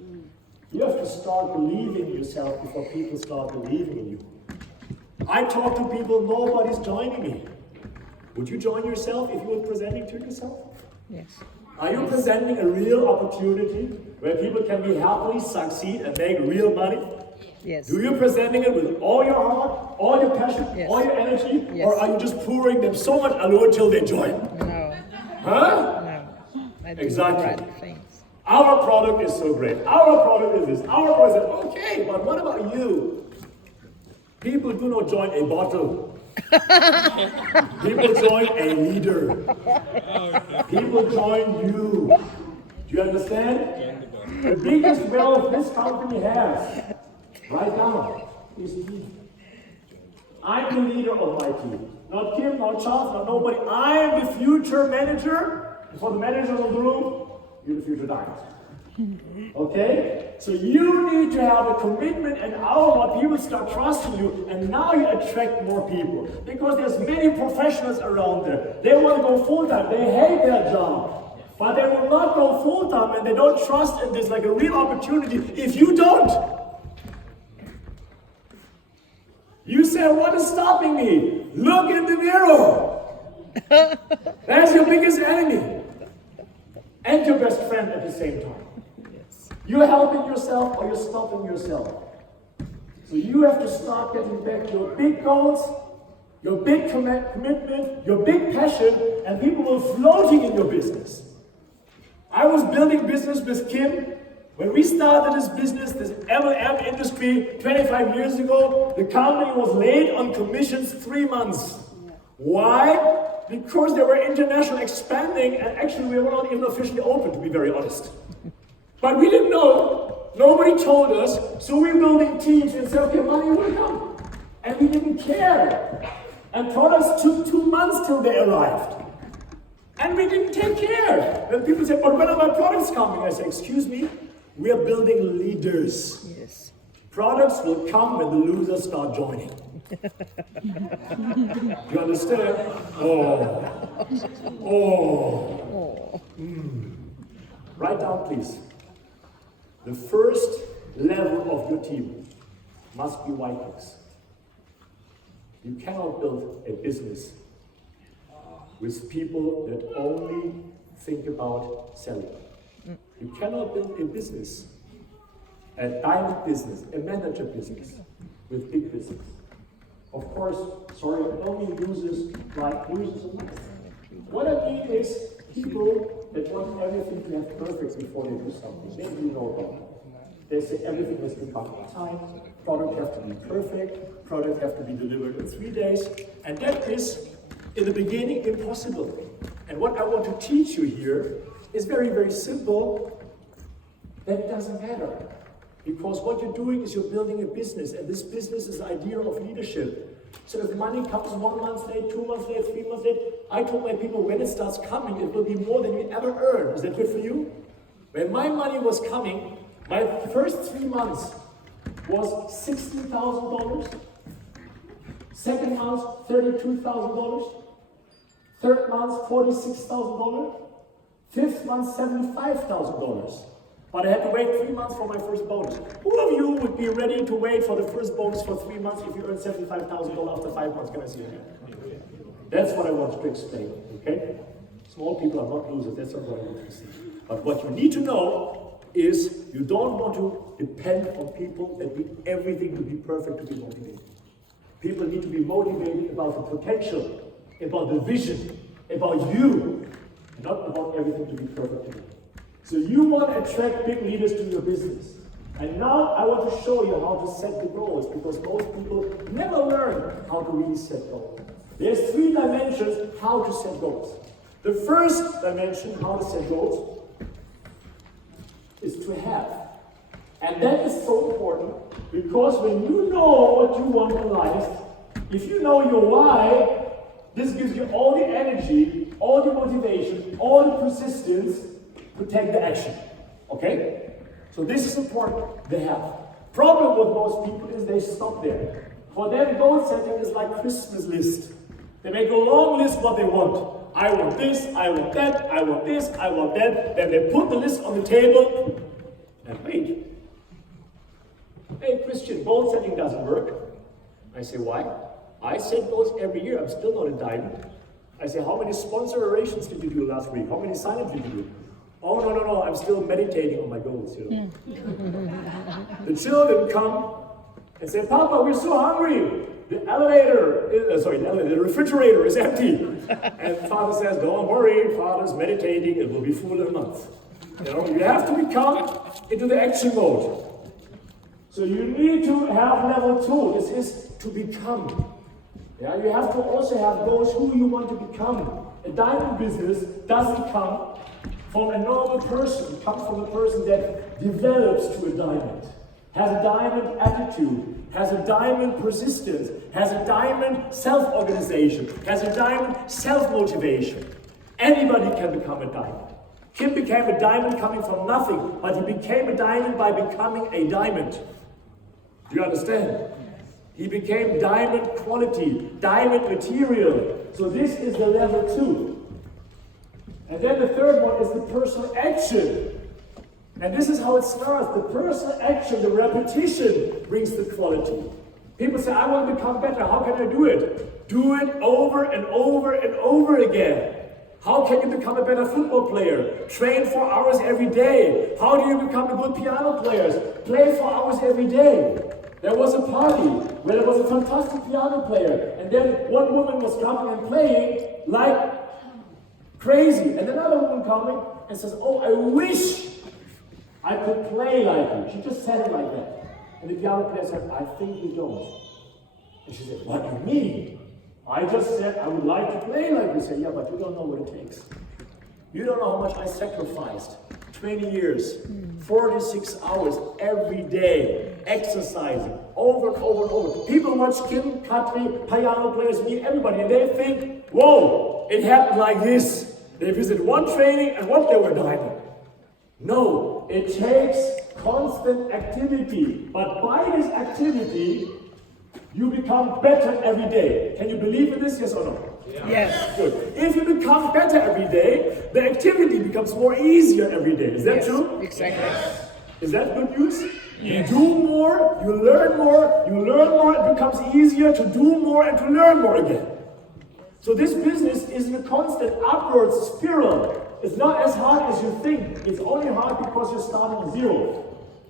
you. You have to start believing in yourself before people start believing in you. I talk to people, nobody's joining me. Would you join yourself if you were presenting to yourself? Yes. Are you presenting a real opportunity where people can be happily succeed and make real money? Yes. Do you presenting it with all your heart, all your passion, Yes. all your energy, Yes. or are you just pouring them so much allure till they join? No. Huh? No. I do Exactly. the right things. Our product is so great. Our product is this. Our product is that. Okay, but what about you? People do not join a bottle. People join a leader. People join you. Do you understand? The biggest wealth this company has right now is me. I'm the leader of my team. Not Kim, not Charles, not nobody. I am the future manager. For the manager of the room, you're the future diamond. Okay? So you need to have a commitment and our people start trusting you and now you attract more people. Because there's many professionals around there. They want to go full-time. They hate their job. But they will not go full-time and they don't trust in this like a real opportunity if you don't. You say, what is stopping me? Look in the mirror. That's your biggest enemy. And your best friend at the same time. You're helping yourself or you're stopping yourself. So you have to start getting back your big goals, your big commitment, your big passion, and people will floating in your business. I was building business with Kim. When we started this business, this MLM industry 25 years ago, the company was late on commissions 3 months. Why? Because they were international expanding and actually we were not even officially open, to be very honest. But we didn't know, nobody told us, so we were building teams and said, okay, money will come. And we didn't care. And products took 2 months till they arrived. And we didn't take care. When people said, but when are my products coming? I said, excuse me, we are building leaders. Yes. Products will come when the losers start joining. You understand? Write down, please. The first level of your team must be Vikings. You cannot build a business with people that only think about selling. You cannot build a business, a diamond business, a manager business, with big business. Of course, sorry, I don't mean users like users of money. What I mean is people that want everything to have perfect before they do something. Maybe you know about that. They say everything has to come on time, product have to be perfect, product have to be delivered in 3 days, and that is, in the beginning, impossible. And what I want to teach you here is very, very simple. That doesn't matter. Because what you're doing is you're building a business, and this business is the idea of leadership. So if money comes 1 month late, 2 months late, 3 months late, I told my people when it starts coming, it will be more than you ever earn. Is that good for you? When my money was coming, my first 3 months was $16,000. Second month, $32,000. Third month, $46,000. Fifth month, $75,000. But I had to wait 3 months for my first bonus. Who of you would be ready to wait for the first bonus for 3 months if you earn $75,000 after 5 months? Can I see your hand? That's what I want to explain, okay? Small people are not losers, that's not what I want to say. But what you need to know is you don't want to depend on people that need everything to be perfect to be motivated. People need to be motivated about the potential, about the vision, about you, not about everything to be perfect to be. So you want to attract big leaders to your business. And now I want to show you how to set the goals, because most people never learn how to really set goals. There's 3 dimensions how to set goals. The first dimension, how to set goals, is to have. And that is so important, because when you know what you want in life, if you know your why, this gives you all the energy, all the motivation, all the persistence to take the action. Okay? So this is important. They have. Problem with most people is they stop there. For them, goal setting is like Christmas list. They make a long list what they want. I want this, I want that, I want this, I want that. Then they put the list on the table and wait. Hey Christian, goal setting doesn't work. I say, why? I set goals every year. I'm still not a diamond. I say, how many sponsorizations did you do last week? How many sign-ups did you do? Oh, no, I'm still meditating on my goals, you know. The children come and say, Papa, we're so hungry. The the refrigerator is empty. And Father says, don't worry, Father's meditating, it will be full in a month. You know, you have to become into the action mode. So you need to have level 2. This is to become. Yeah, you have to also have goals who you want to become. A diamond business doesn't come from a normal person. It comes from a person that develops to a diamond, has a diamond attitude, has a diamond persistence, has a diamond self-organization, has a diamond self-motivation. Anybody can become a diamond. Kim became a diamond coming from nothing, but he became a diamond by becoming a diamond. Do you understand? He became diamond quality, diamond material. So this is the level 2. And then the third one is the personal action. And this is how it starts. The personal action, the repetition brings the quality. People say, I want to become better. How can I do it? Do it over and over and over again. How can you become a better football player? Train 4 hours every day. How do you become a good piano player? Play 4 hours every day. There was a party where there was a fantastic piano player, and then one woman was coming and playing like crazy, and another woman coming and says, oh, I wish I could play like you. She just said it like that. And the piano player said, I think you don't. And she said, what do you mean? I just said I would like to play like you. Say, yeah, but you don't know what it takes. You don't know how much I sacrificed. 20 years, 46 hours every day, exercising, over and over and over. People watch Kim, Katri, piano players, me, everybody, and they think, whoa, it happened like this. They visit one training and what they were diamond. No, it takes constant activity. But by this activity, you become better every day. Can you believe in this, yes or no? Yeah. Yes. Good. If you become better every day, the activity becomes more easier every day. Is that true? Exactly. Is that good news? Yes. You do more, you learn more, it becomes easier to do more and to learn more again. So this business is in a constant upward spiral. It's not as hard as you think. It's only hard because you're starting at 0.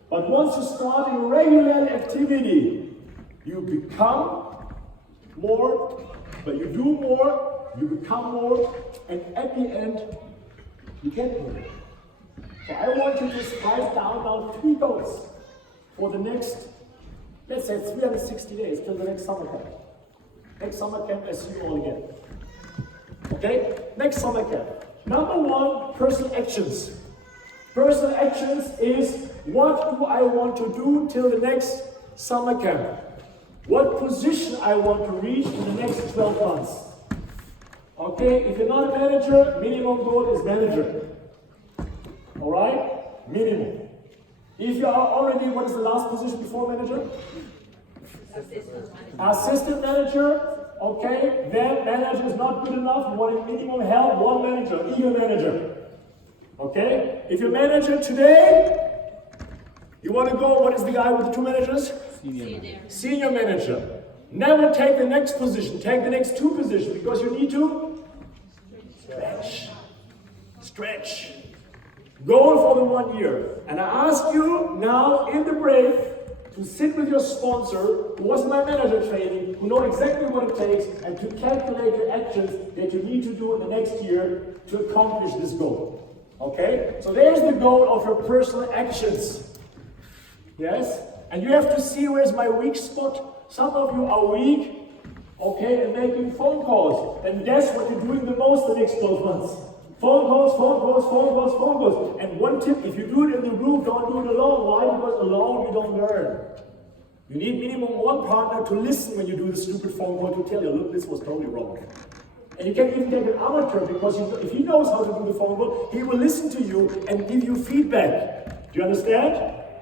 But once you start in regular activity, you become more, but you do more, you become more, and at the end, you get more. So I want you to write down now 3 goals for the next, let's say 360 days till the next summer camp. Next summer camp, I see you all again. Okay? Next summer camp. Number 1, personal actions. Personal actions is what do I want to do till the next summer camp? What position I want to reach in the next 12 months? Okay, if you're not a manager, minimum goal is manager. Alright? Minimum. If you are already, what is the last position before manager? Assistant manager. Okay, then manager is not good enough. You want a minimum help, one manager, eager manager. Okay? If you're manager today, you want to go, what is the guy with the two managers? Senior manager. Never take the next position, take the next two positions because you need to stretch. Go for the 1 year. And I ask you now in the break to sit with your sponsor, who was in my manager training, who know exactly what it takes, and to calculate your actions that you need to do in the next year to accomplish this goal. Okay? So there's the goal of your personal actions. Yes? And you have to see where's my weak spot. Some of you are weak, okay, in making phone calls. And guess what you're doing the most the next 12 months? Phone calls. And one tip, if you do it in the room, don't do it alone. Why? Because alone you don't learn. You need minimum one partner to listen when you do the stupid phone call to tell you, look, this was totally wrong. And you can even take an amateur because if he knows how to do the phone call, he will listen to you and give you feedback. Do you understand?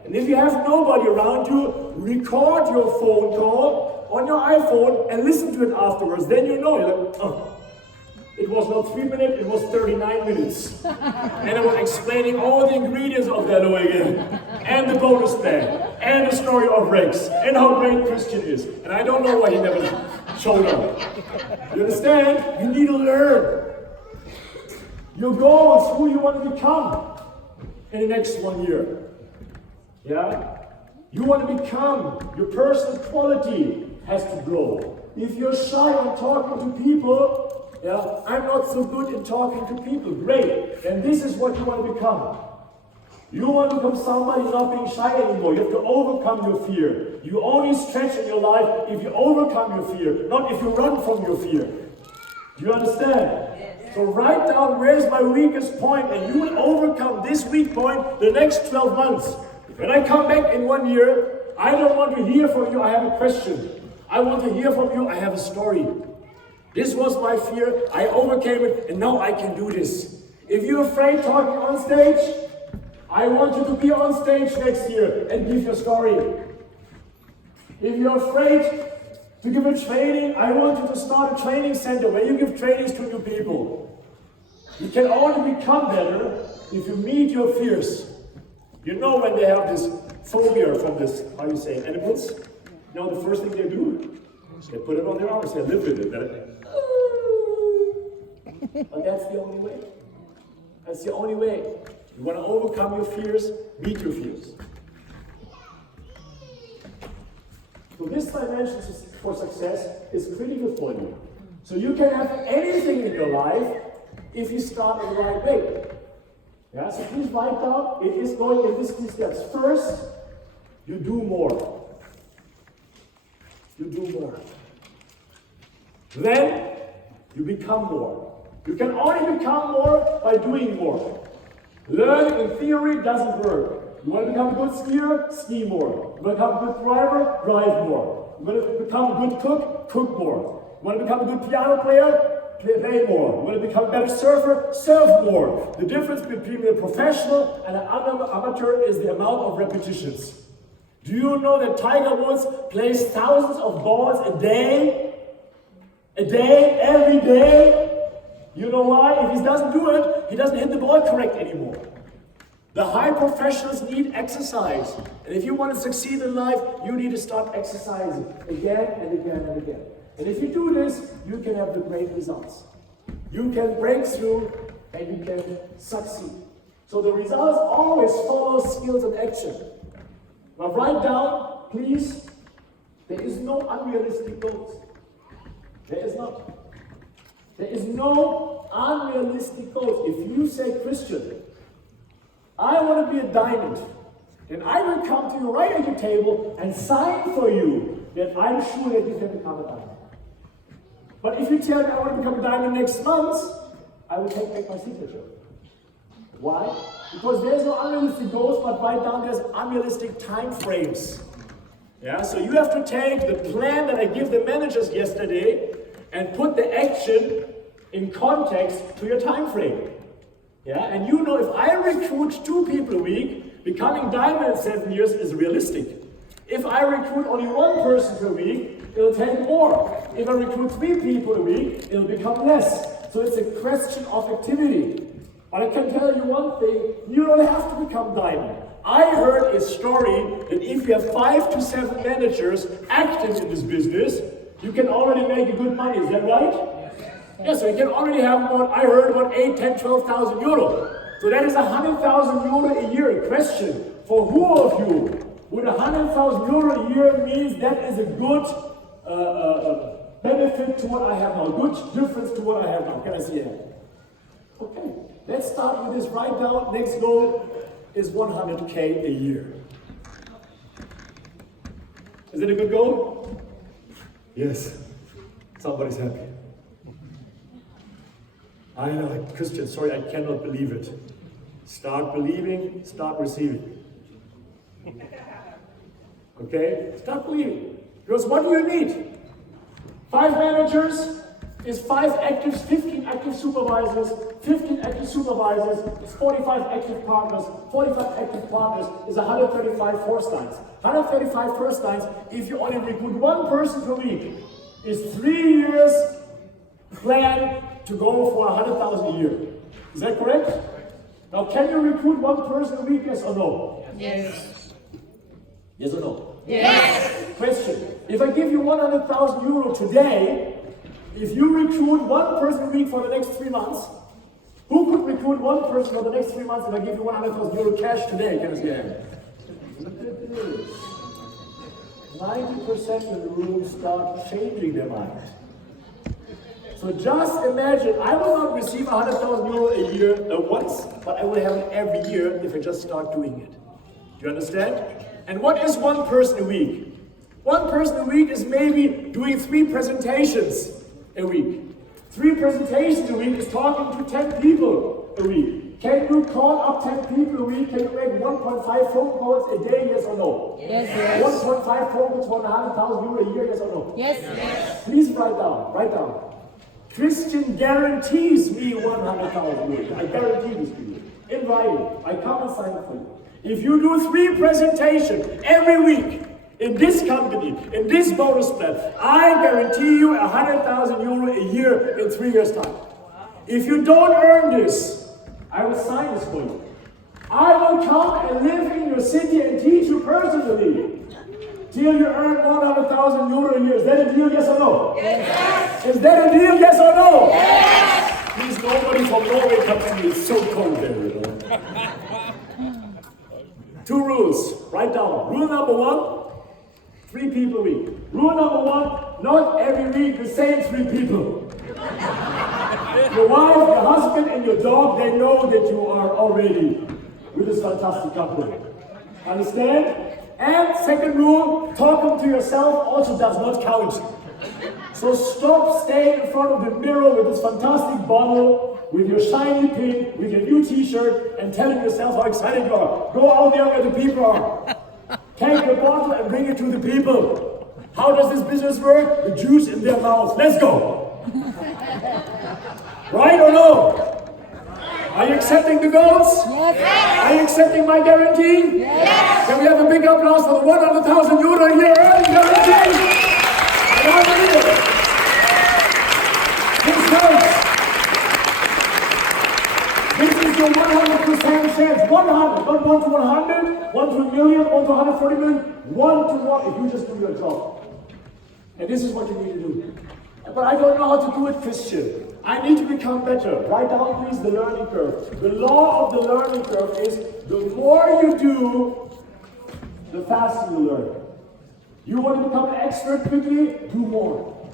And if you have nobody around you, record your phone call on your iPhone and listen to it afterwards. Then you know, you're like, oh. It was not 3 minutes, it was 39 minutes. And I was explaining all the ingredients of that again. And the bonus bag. And the story of Rex. And how great Christian is. And I don't know why he never showed up. You understand? You need to learn. Your goal is who you want to become in the next 1 year. Yeah? You want to become, your personal quality has to grow. If you're shy on talking to people, yeah, I'm not so good in talking to people. Great. Then this is what you want to become. You want to become somebody not being shy anymore. You have to overcome your fear. You only stretch in your life if you overcome your fear, not if you run from your fear. Do you understand? Yes. So write down where's my weakest point, and you will overcome this weak point the next 12 months. When I come back in 1 year, I don't want to hear from you, I have a question. I want to hear from you, I have a story. This was my fear, I overcame it, and now I can do this. If you're afraid talking on stage, I want you to be on stage next year and give your story. If you're afraid to give a training, I want you to start a training center where you give trainings to new people. You can only become better if you meet your fears. You know when they have this phobia from this, how you say, animals? You know the first thing they do? They put it on their arms, they live with it. But that's the only way. That's the only way. You want to overcome your fears, meet your fears. So this dimension for success is critical for you. So you can have anything in your life if you start in the right way. Yeah, so please write down, it is going in these 3 steps. First, you do more. You do more. Then, you become more. You can only become more by doing more. Learning in theory doesn't work. You want to become a good skier? Ski more. You want to become a good driver? Drive more. You want to become a good cook? Cook more. You want to become a good piano player? Play more. You want to become a better surfer? Surf more. The difference between a professional and an amateur is the amount of repetitions. Do you know that Tiger Woods plays thousands of balls a day? A day, every day? You know why? If he doesn't do it, he doesn't hit the ball correct anymore. The high professionals need exercise. And if you want to succeed in life, you need to start exercising again and again and again. And if you do this, you can have the great results. You can break through and you can succeed. So the results always follow skills and action. Now write down, please, there is no unrealistic goals. There is not. There is no unrealistic goals. If you say, Christian, I want to be a diamond, then I will come to you right at your table and sign for you that I'm sure that you can become a diamond. But if you tell me I want to become a diamond next month, I will take back my signature. Why? Because there's no unrealistic goals, but right down there's unrealistic time frames. Yeah, so you have to take the plan that I give the managers yesterday and put the action in context to your time frame. Yeah, and you know, if I recruit 2 people a week, becoming diamond in 7 years is realistic. If I recruit only 1 person per week, it'll take more. If I recruit 3 people a week, it'll become less. So it's a question of activity. But I can tell you one thing, you don't have to become diamond. I heard a story that if you have 5 to 7 managers active in this business, you can already make a good money. Is that right? Yes, so you can already have about, I heard about 8, 10, 12,000 euro. So that is 100,000 euro a year. Question, for who of you would 100,000 euro a year means that is a good benefit to what I have now, good difference to what I have now? Can I see it? Okay, let's start with this. Write down, next goal is 100K a year. Is it a good goal? Yes. Somebody's happy. I know, Christian, sorry, I cannot believe it. Start believing, start receiving. Okay? Start believing. Because what do you need? 5 managers is 5 actives, 15 active supervisors, 15 active supervisors is 45 active partners, 45 active partners is 135 first lines. 135 first lines, if you only recruit 1 person per week, is 3 years plan to go for 100,000 a year. Is that correct? Now, can you recruit 1 person a week, yes or no? Yes. Yes or no? Yes. Question, if I give you 100,000 euro today, if you recruit 1 person a week for the next 3 months, who could recruit 1 person for the next 3 months if I give you 100,000 euro cash today? Can I see it? 90% of the room start changing their mind. So just imagine, I will not receive 100,000 euro a year once, but I will have it every year if I just start doing it. Do you understand? And what is 1 person a week? 1 person a week is maybe doing 3 presentations a week. 3 presentations a week is talking to 10 people a week. Can you call up 10 people a week? Can you make 1.5 phone calls a day, yes or no? Yes, yes. 1.5 phone calls for 100,000 euro a year, yes or no? Yes, yes. Please write down. Christian guarantees me 100,000 euro. I guarantee this to you. In writing. I come and sign it for you. If you do 3 presentations every week in this company, in this bonus plan, I guarantee you 100,000 euro a year in 3 years' time. If you don't earn this, I will sign this for you. I will come and live in your city and teach you personally till you earn 100,000 euro a year. Is that a deal, yes or no? Yes. Is that a deal, yes or no? Yes. Please, nobody from Norway comes to me. It's so cold there, you know. 2 rules. Write down. Rule number 1, 3 people a week. Rule number 1, not every week the same 3 people. Your wife, your husband, and your dog, they know that you are already with this fantastic couple. Understand? And second rule, talking to yourself also does not count. So stop staying in front of the mirror with this fantastic bottle, with your shiny pin, with your new t-shirt, and telling yourself how excited you are. Go out there where the people are. Take the bottle and bring it to the people. How does this business work? The juice in their mouths. Let's go. Right or no? Are you accepting the goals? Yes. Are you accepting my guarantee? Yes. Can we have a big applause for the 100,000 euro a year earning guarantee? And I believe it. This hurts. This is your 100% chance. 100, not 1 to 100, 1 to a million, 1 to 140 million, 1 to 1 if you just do your job. And this is what you need to do. But I don't know how to do it, Christian. I need to become better. Write down, please, the learning curve. The law of the learning curve is the more you do, the faster you learn. You want to become an expert quickly? Do more.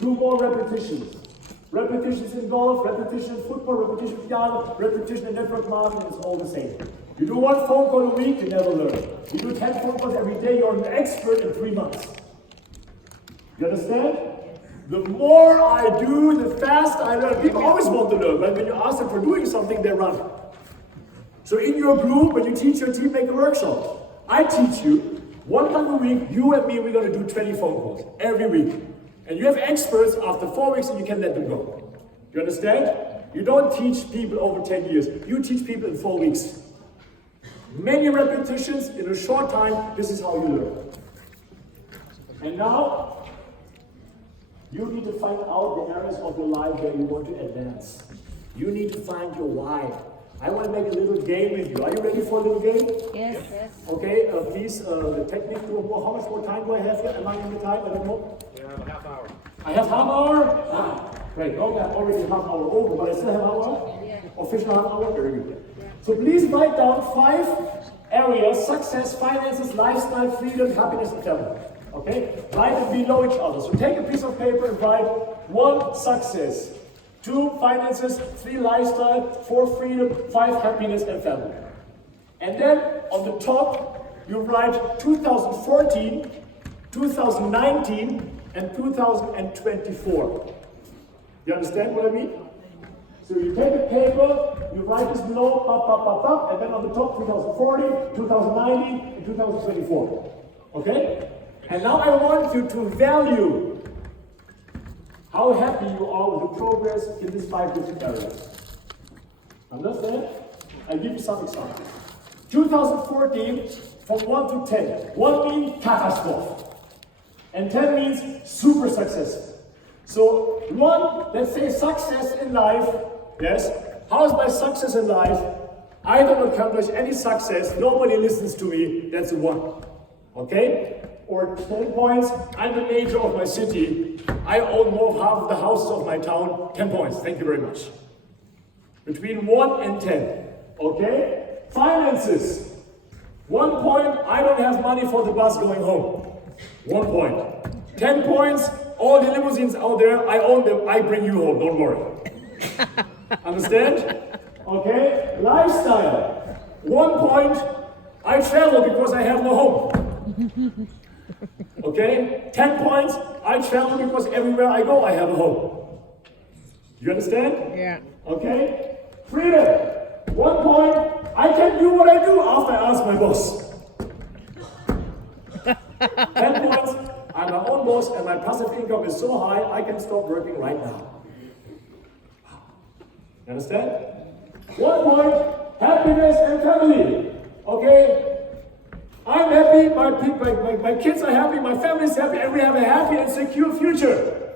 Do more repetitions. Repetitions in golf, repetition in football, repetition in piano, repetition in network marketing, it's all the same. You do 1 phone call a week, you never learn. You do 10 phone calls every day, you're an expert in 3 months. You understand? The more I do, the faster I learn. People always want to learn, but when you ask them for doing something, they run. So in your group, when you teach your team maker workshop, I teach you one time a week, you and me, we're going to do 20 phone calls every week. And you have experts after 4 weeks and you can let them go. You understand? You don't teach people over 10 years. You teach people in 4 weeks. Many repetitions in a short time, this is how you learn. And now, you need to find out the areas of your life where you want to advance. You need to find your why. I want to make a little game with you. Are you ready for a little game? Yes. Yes. Okay, please, the technique, how much more time do I have here? Am I in the time? I don't know. You have a half hour. I have half hour? Great. Okay, I'm already half hour over, but I still have half hour? Yeah. Official half hour? Very good. So please write down 5 areas: success, finances, lifestyle, freedom, happiness, and family. Okay? Write them below each other. So take a piece of paper and write 1 success, 2 finances, 3 lifestyle, 4 freedom, 5 happiness and family. And then on the top, you write 2014, 2019, and 2024. You understand what I mean? So you take a paper, you write this below, and then on the top 2040, 2019, and 2024. Okay? And now I want you to value how happy you are with the progress in these 5 different areas. Understand? I'll give you some examples. 2014, from 1 to 10. 1 means catastrophe. And 10 means super successful. So 1, let's say success in life. Yes? How is my success in life? I don't accomplish any success. Nobody listens to me. That's a 1. Okay? Or 10 points. I'm the mayor of my city. I own more of half of the houses of my town. 10 points. Thank you very much. Between 1 and 10. Okay? Finances. 1 point. I don't have money for the bus going home. 1 point. 10 points. All the limousines out there, I own them. I bring you home. Don't worry. Understand? Okay? Lifestyle. 1 point. I travel because I have no home. Okay? 10 points. I travel because everywhere I go, I have a home. You understand? Yeah. Okay? Freedom. 1 point. I can do what I do after I ask my boss. 10 points. I'm my own boss and my passive income is so high, I can stop working right now. You understand? 1 point. Happiness and family. Okay? I'm happy, my kids are happy, my family is happy, and we have a happy and secure future.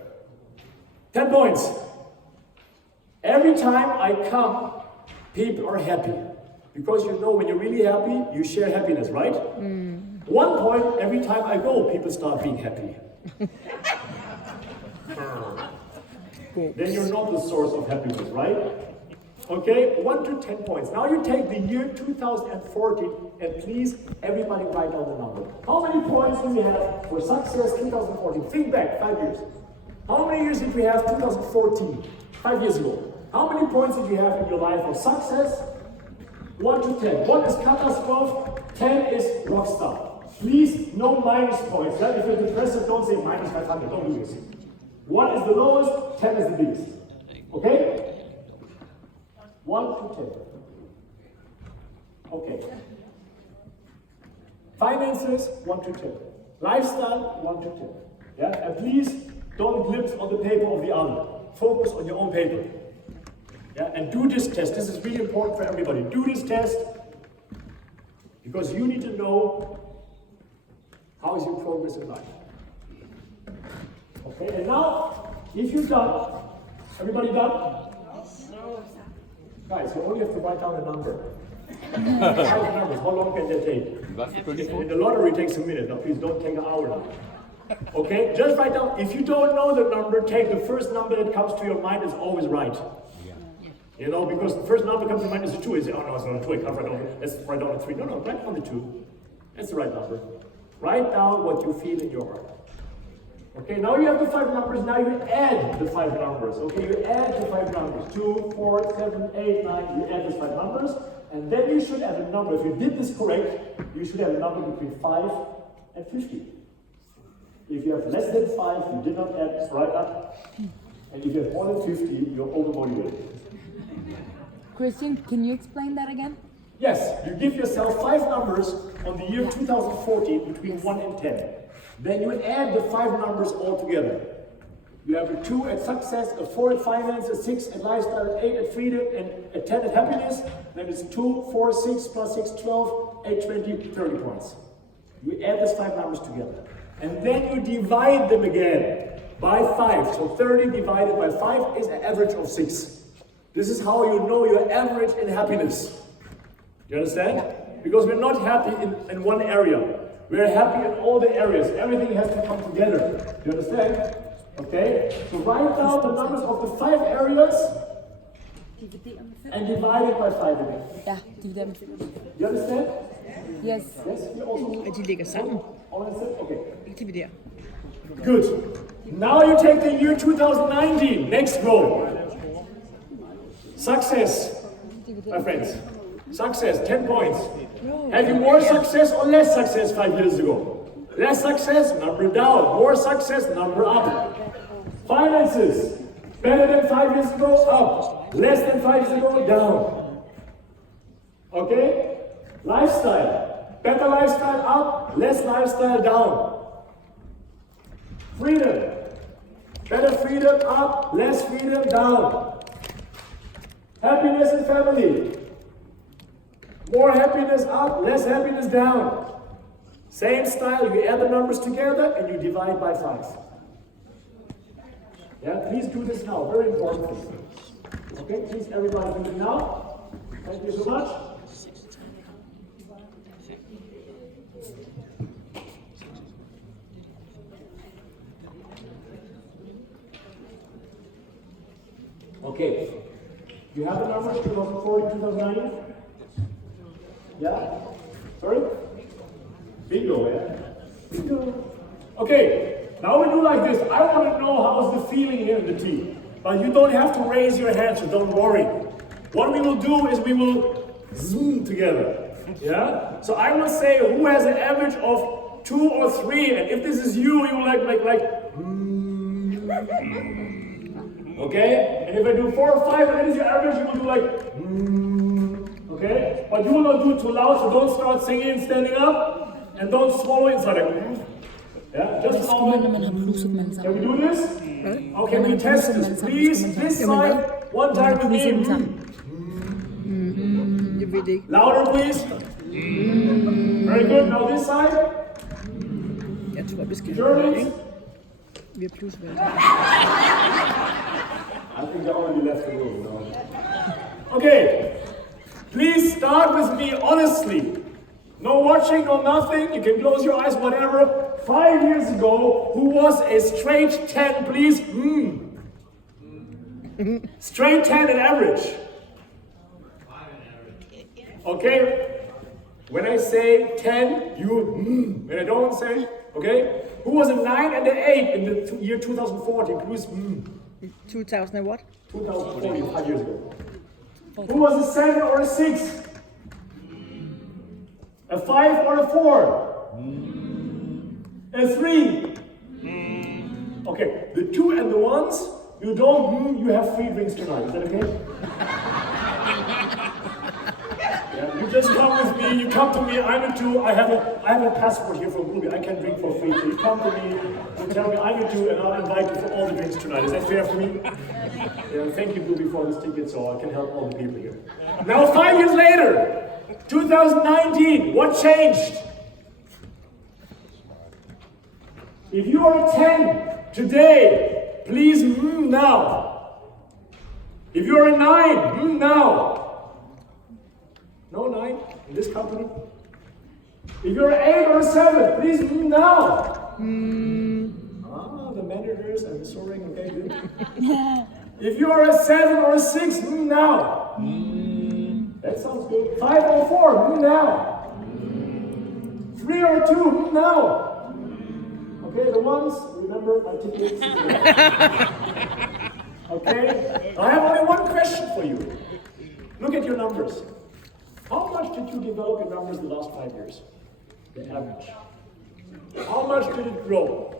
10 points. Every time I come, people are happy. Because you know when you're really happy, you share happiness, right? 1 point, every time I go, people start being happy. Then you're not the source of happiness, right? Okay, 1 to 10 points. Now you take the year 2014 and please, everybody write down the number. How many points do we have for success 2014? Think back, 5 years. How many years did we have 2014? 5 years ago. How many points did you have in your life for success? 1 to 10. 1 is catastrophe, 10 is rock star. Please, no minus points. If you're depressed, don't say minus 500. Don't do this. 1 is the lowest, 10 is the biggest. Okay? 1 to 10. Okay. Finances, 1 to 10. Lifestyle, 1 to 10. Yeah? And please don't glimpse on the paper of the other. Focus on your own paper. Yeah? And do this test. This is really important for everybody. Do this test because you need to know how is your progress in life. Okay, and now, if you're done, everybody done? Guys, you only have to write down a number. 5 numbers, how long can that take? In the lottery it takes a minute. Now please don't take an hour now. Okay, just write down. If you don't know the number, take the first number that comes to your mind is always right. You know, because the first number comes to mind is a 2. You say, oh no, it's not a 2, I can't write down. Let's write down a 3. No, write down the 2. That's the right number. Write down what you feel in your heart. Okay, now you have the 5 numbers, now you add the 5 numbers. Okay, you add the 5 numbers. 2, 4, 7, 8, 9, you add the 5 numbers, and then you should have a number. If you did this correct, you should have a number between 5 and 50. If you have less than 5, you did not add, it's right up. And if you have more than 50, you're overmotivated. Christian, can you explain that again? Yes, you give yourself 5 numbers on the year 2014 between 1 and 10. Then you add the 5 numbers all together. You have a 2 at success, a 4 at finance, a 6 at lifestyle, an 8 at freedom, and a 10 at happiness. Then it's 2, 4, 6, plus 6, 12, 8, 20, 30 points. You add these 5 numbers together. And then you divide them again by 5. So 30 divided by 5 is an average of 6. This is how you know your average in happiness. You understand? Because we're not happy in one area. We're happy in all the areas. Everything has to come together. You understand? Okay? So write down the numbers of the 5 areas and divide it by 5 again. Ja, divider dem. You understand? Yes. Yes? You also Og de ligger sammen. all understand? Okay. Ikke dividere. Good. Now you take the year 2019. Next goal. Success, my friends. Success, 10 points. Have you more success or less success 5 years ago? Less success, number down. More success, number up. Finances, better than 5 years ago, up. Less than 5 years ago, down. Okay? Lifestyle, better lifestyle, up. Less lifestyle, down. Freedom, better freedom, up. Less freedom, down. Happiness and family. More happiness up, less happiness down. Same style, you add the numbers together and you divide by 5. Yeah, please do this now, very important thing. Okay, please everybody do it now. Thank you so much. Okay. You have the numbers 2040, 2090? Yeah? Sorry? Bingo, yeah? Bingo. Okay, now we do like this. I want to know how's the feeling here in the team. But you don't have to raise your hand, so don't worry. What we will do is we will zoom together. Yeah? So I will say who has an average of 2 or 3, and if this is you, you like. Okay? And if I do 4 or 5 and that is your average, you will do like okay? But you will not do it too loud, so don't start singing and standing up, and don't swallow inside like yeah? Just a moment. Can we do this? Okay, we test this. Please, this side, one time with me. Jeg ved det ikke. Louder, please. Very good. Now this side. Jeg tror, vi skal Germans. Vi har plusvalg. I think they already left the room. No? Okay, please start with me honestly. No watching, no nothing. You can close your eyes, whatever. 5 years ago, who was a straight 10, please? Straight 10 and average. Okay? When I say 10, you when I don't say, okay? Who was a 9 and an 8 in the year 2014? Please, 2000 and what? 2014, 5 years ago. Who was a 7 or a 6? A 5 or a 4? A 3? Okay, the 2 and the 1s, you don't, you have 3 drinks tonight. Is that okay? Yeah, you just come with me, you come to me, I'm a 2, I have a passport here from Ruby, I can drink for free. So you come to me, you tell me I'm a 2, and I'll invite you for all the drinks tonight. Is that fair for me? Yeah, thank you, Ruby, for this ticket, so I can help all the people here. Now, 5 years later, 2019, what changed? If you are a 10 today, please now. If you're a 9, now. No 9 in this company. If you're an 8 or a 7, please now. The managers, I'm sorry, okay, good. If you're a 7 or a 6, now. That sounds good. 5 or 4, now. 3 or 2, now. Okay, the ones, remember my tickets. Okay? I have only one question for you. Look at your numbers. How much did you develop your numbers the last 5 years? The average. How much did it grow?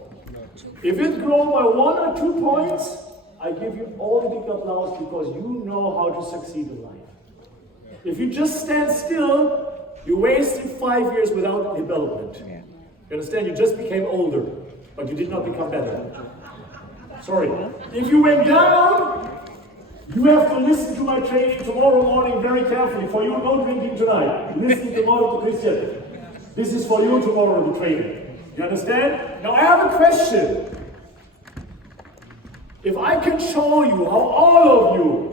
If it grew by 1 or 2 points, I give you all the big applause because you know how to succeed in life. If you just stand still, you wasted 5 years without development. Yeah. You understand? You just became older, but you did not become better. Sorry. If you went down, you have to listen to my training tomorrow morning very carefully. For you, no drinking tonight. Listen tomorrow to Christian. This is for you tomorrow, the training. You understand? Now I have a question. If I can show you how all of you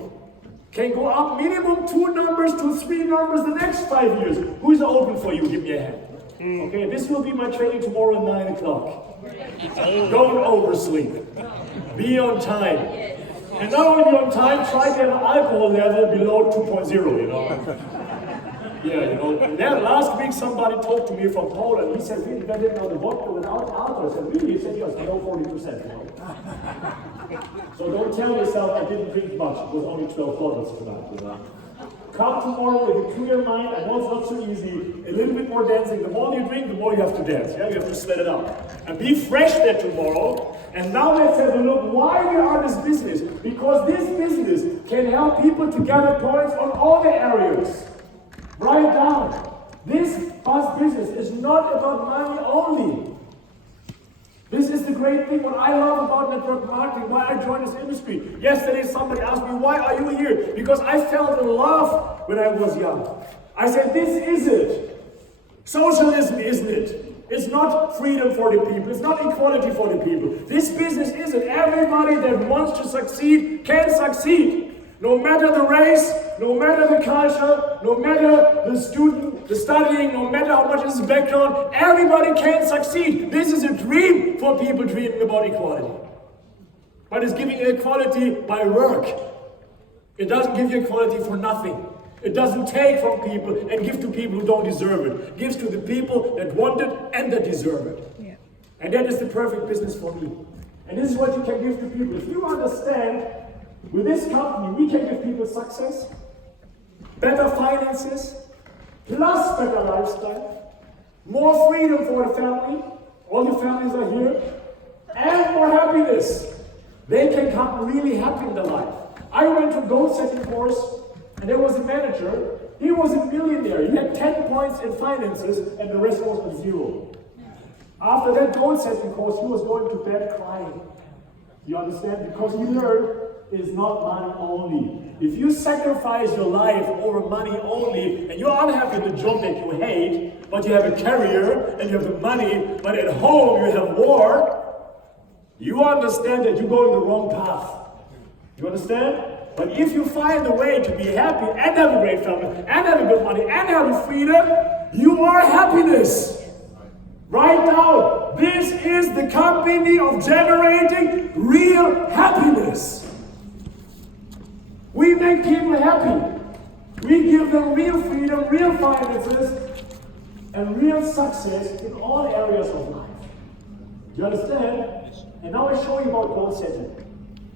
can go up minimum 2 numbers to 3 numbers the next 5 years, who is open for you? Give me a hand. Okay, this will be my training tomorrow at 9 o'clock. Don't oversleep. Be on time. And not only be on time, try to have an alcohol level below 2.0, you know. Yeah, you know. And then last week somebody talked to me from Poland. He said, really, that didn't know the vodka without alcohol. I said, really? He said, yes, below 40%. You know? So don't tell yourself I didn't drink much. It was only 12 bottles tonight, you know. Come tomorrow with a clear mind. I know it's not so easy. A little bit more dancing. The more you drink, the more you have to dance. Yeah, you have to sweat it out. And be fresh there tomorrow. And now let's have a look why we are this business. Because this business can help people to gather points on all the areas. Write down. This bus business is not about money only. This is the great thing, what I love about network marketing, why I joined this industry. Yesterday somebody asked me, why are you here? Because I fell in love when I was young. I said, this is it. Socialism, isn't it? It's not freedom for the people. It's not equality for the people. This business isn't. Everybody that wants to succeed can succeed. No matter the race, no matter the culture, no matter the student, the studying, no matter how much is the background, everybody can succeed. This is a dream for people dreaming about equality. But it's giving equality by work. It doesn't give you equality for nothing. It doesn't take from people and give to people who don't deserve it. It gives to the people that want it and that deserve it. Yeah. And that is the perfect business for me. And this is what you can give to people. If you understand, with this company, we can give people success, better finances, plus better lifestyle, more freedom for the family, all the families are here, and more happiness. They can come really happy in their life. I went to goal setting course, and there was a manager. He was a millionaire. He had 10 points in finances, and the rest was a 0. After that goal setting course, he was going to bed crying. You understand? Because he learned it's not money only. If you sacrifice your life over money only, and you're unhappy in the job that you hate, but you have a career and you have the money, but at home you have war, you understand that you're going the wrong path. You understand? But if you find a way to be happy and have a great family and have a good money and have a freedom, you are happiness. Right now, this is the company of generating real happiness. We make people happy. We give them real freedom, real finances, and real success in all areas of life. Do you understand? And now I show you about goal setting.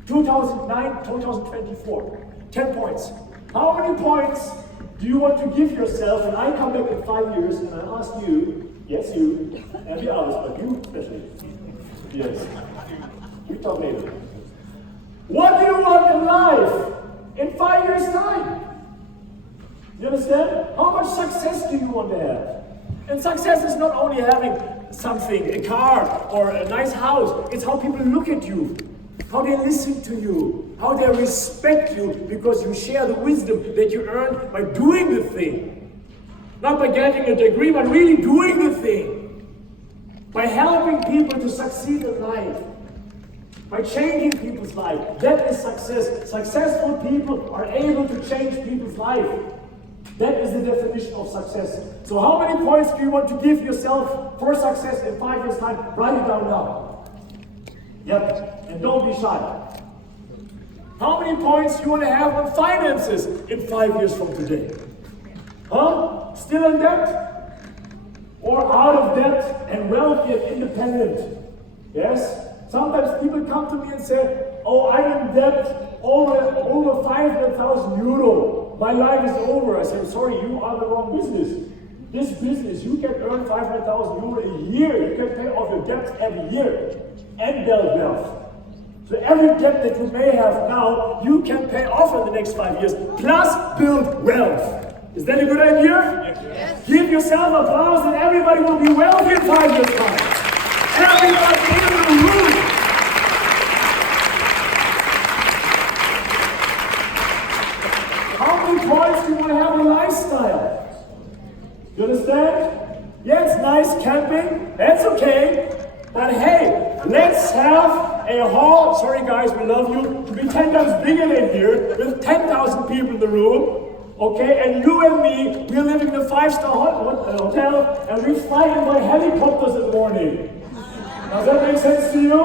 2009, 2024, 10 points. How many points do you want to give yourself? And I come back in 5 years and I ask you, yes you, and the others, but you especially. Yes. We talk later. What do you want in life in 5 years' time? You understand? How much success do you want to have? And success is not only having something, a car or a nice house. It's how people look at you, how they listen to you, how they respect you because you share the wisdom that you earned by doing the thing. Not by getting a degree, but really doing the thing. By helping people to succeed in life. By changing people's life. That is success. Successful people are able to change people's life. That is the definition of success. So how many points do you want to give yourself for success in 5 years' time? Write it down now. Yep, and don't be shy. How many points you want to have on finances in 5 years from today? Huh? Still in debt? Or out of debt and wealthy and independent? Yes? Sometimes people come to me and say, oh, I'm in debt over 500,000 euro. My life is over. I say, sorry, you are the wrong business. This business, you can earn 500,000 euro a year. You can pay off your debts every year and build wealth. So every debt that you may have now, you can pay off in the next 5 years, plus build wealth. Is that a good idea? Yes. Give yourself applause and everybody will be wealthy in 5 years' time. Everybody in the room. How many points do you want to have a lifestyle? You understand? Yeah, it's nice camping. That's okay. But hey, let's have a hall. Sorry guys, we love you. To be 10 times bigger than here, with 10,000 people in the room. Okay, and you and me, we're living in a 5-star hotel, and we fly in by helicopters in the morning. Does that make sense to you?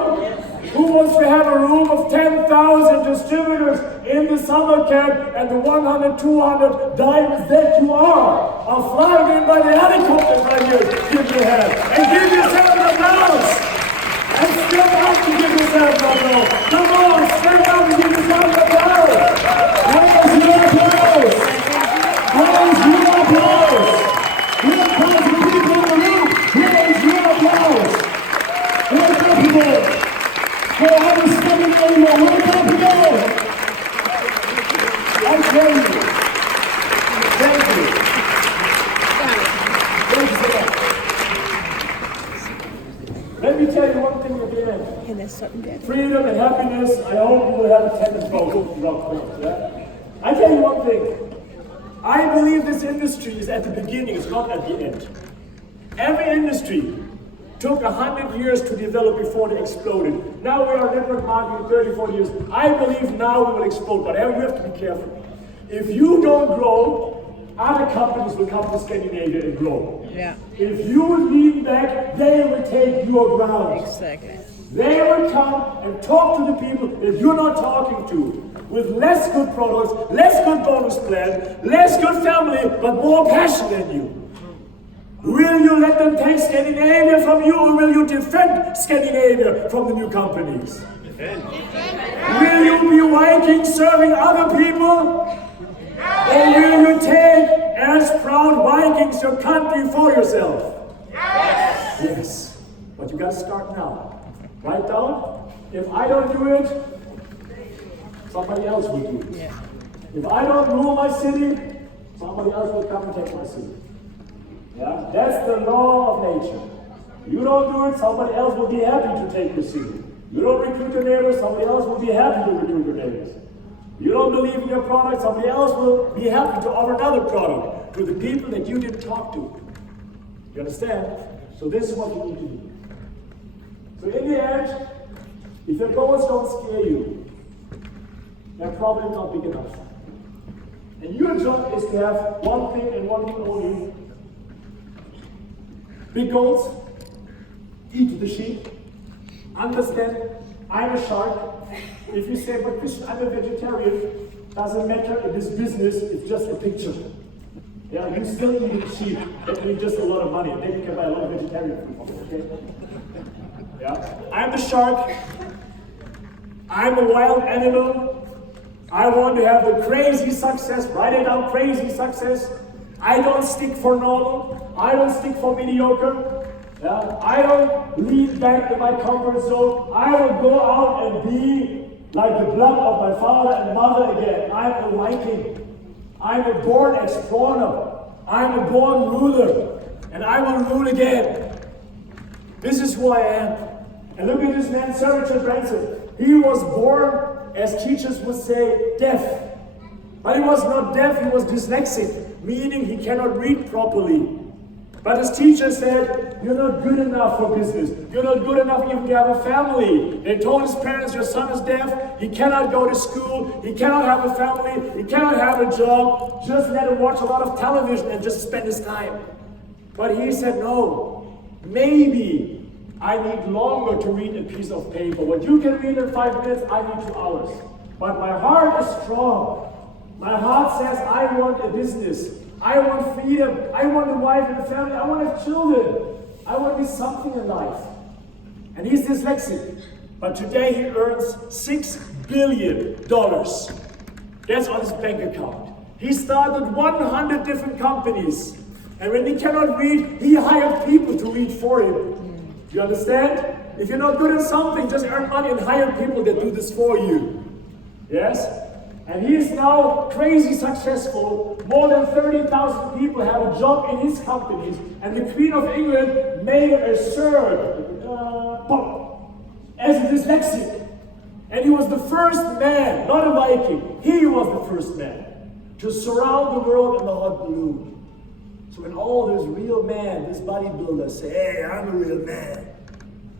Who wants to have a room of 10,000 distributors in the summer camp and the 100, 200 diamonds that you are flying in by the helicopters right here? Give me a hand. And give yourself an applause. And step up to give yourself an applause. Come on, step up and give yourself an applause. Where's your applause? Where's your applause? Here comes the people in the room. Where's your applause? Where's your applause? For our Scandinavia, wake up again! I tell you. Thank you. Thank you so much. Let me tell you one thing at the end. Han er sådan der. Freedom and happiness, I hope you will have a tennis vote. Yeah? I tell you one thing. I believe this industry is at the beginning, it's not at the end. Every industry took 100 years to develop before they exploded. Now we are network marketing 30, 40 years. I believe now we will explode, but you have to be careful. If you don't grow, other companies will come to Scandinavia and grow. Yeah. If you lean back, they will take your ground. Exactly. They will come and talk to the people that you're not talking to, with less good products, less good bonus plan, less good family, but more passion than you. Will you let them take Scandinavia from you, or will you defend Scandinavia from the new companies? Defend. Will you be Viking serving other people? Or will you take, as proud Vikings, your country for yourself? Yes! Yes. But you gotta start now. Write down, if I don't do it, somebody else will do it. Yeah. If I don't rule my city, somebody else will come and take my city. Yeah, that's the law of nature. You don't do it, somebody else will be happy to take your city. You don't recruit your neighbors, somebody else will be happy to recruit your neighbors. You don't believe in your product, somebody else will be happy to offer another product to the people that you didn't talk to. You understand? So this is what you need to do. So in the end, if your goals don't scare you, they're probably not big enough. And your job is to have one thing and one thing only. Big goals, eat the sheep, understand, I'm a shark. If you say, but Christian, I'm a vegetarian, doesn't matter in this business, it's just a picture. Yeah, you still eat sheep, that means just a lot of money. Then you can buy a lot of vegetarian food from it, okay? Yeah, I'm the shark, I'm a wild animal, I want to have the crazy success, write it down, crazy success. I don't stick for normal. I don't stick for mediocre. Yeah? I don't lean back in my comfort zone. I will go out and be like the blood of my father and mother again. I'm a Viking. I'm a born explorer. I'm a born ruler. And I will rule again. This is who I am. And look at this man, Sir Richard Branson. He was born, as teachers would say, deaf. But he was not deaf, he was dyslexic, meaning he cannot read properly. But his teacher said, you're not good enough for business. You're not good enough even to have a family. They told his parents, your son is deaf, he cannot go to school, he cannot have a family, he cannot have a job. Just let him watch a lot of television and just spend his time. But he said, no, maybe I need longer to read a piece of paper. What you can read in 5 minutes, I need 2 hours. But my heart is strong. My heart says, I want a business. I want freedom. I want a wife and a family. I want to have children. I want to be something in life. And he's dyslexic. But today he earns $6 billion. That's on his bank account. He started 100 different companies. And when he cannot read, he hired people to read for him. Do you understand? If you're not good at something, just earn money and hire people that do this for you. Yes? And he is now crazy successful. More than 30,000 people have a job in his companies. And the Queen of England made him a Sir as a dyslexic. And he was the first man, not a Viking, he was the first man to surround the world in the hot balloon. So when all those real men, these bodybuilders say, hey, I'm a real man,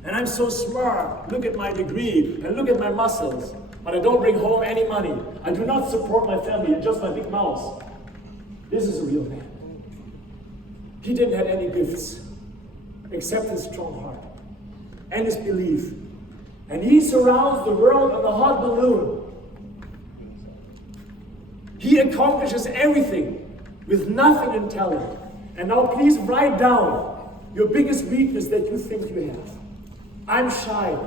and I'm so smart, look at my degree, and look at my muscles, but I don't bring home any money. I do not support my family, just my big mouth. This is a real man. He didn't have any gifts, except his strong heart and his belief. And he surrounds the world on the hot balloon. He accomplishes everything with nothing in talent. And now please write down your biggest weakness that you think you have. I'm shy.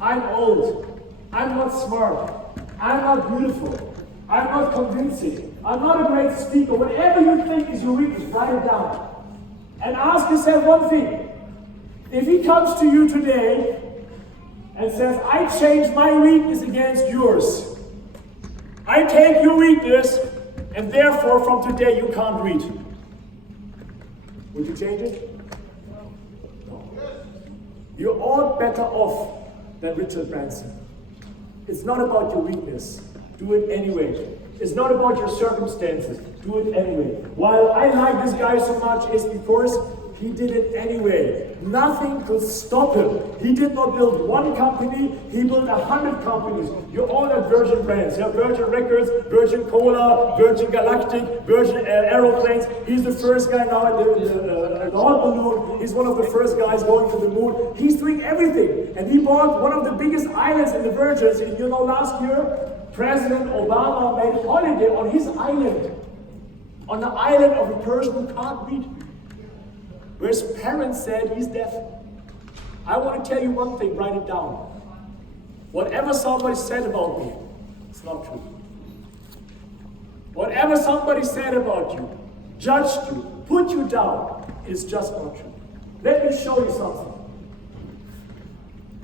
I'm old. I'm not smart. I'm not beautiful. I'm not convincing. I'm not a great speaker. Whatever you think is your weakness, write it down. And ask yourself one thing. If he comes to you today and says, I change my weakness against yours. I take your weakness, and therefore from today you can't read. Would you change it? No. You're all better off than Richard Branson. It's not about your weakness. Do it anyway. It's not about your circumstances. Do it anyway. While I like this guy so much is because he did it anyway. Nothing could stop him. He did not build one company, he built 100 companies. You all have Virgin brands. You have Virgin Records, Virgin Cola, Virgin Galactic, Virgin Aeroplanes. He's the first guy now in the hot balloon. He's one of the first guys going to the moon. He's doing everything. And he bought one of the biggest islands in the Virgins. And you know, last year, President Obama made a holiday on his island. On the island of a person who can't read. Where his parents said he's deaf. I want to tell you one thing, write it down. Whatever somebody said about me, it's not true. Whatever somebody said about you, judged you, put you down, is just not true. Let me show you something.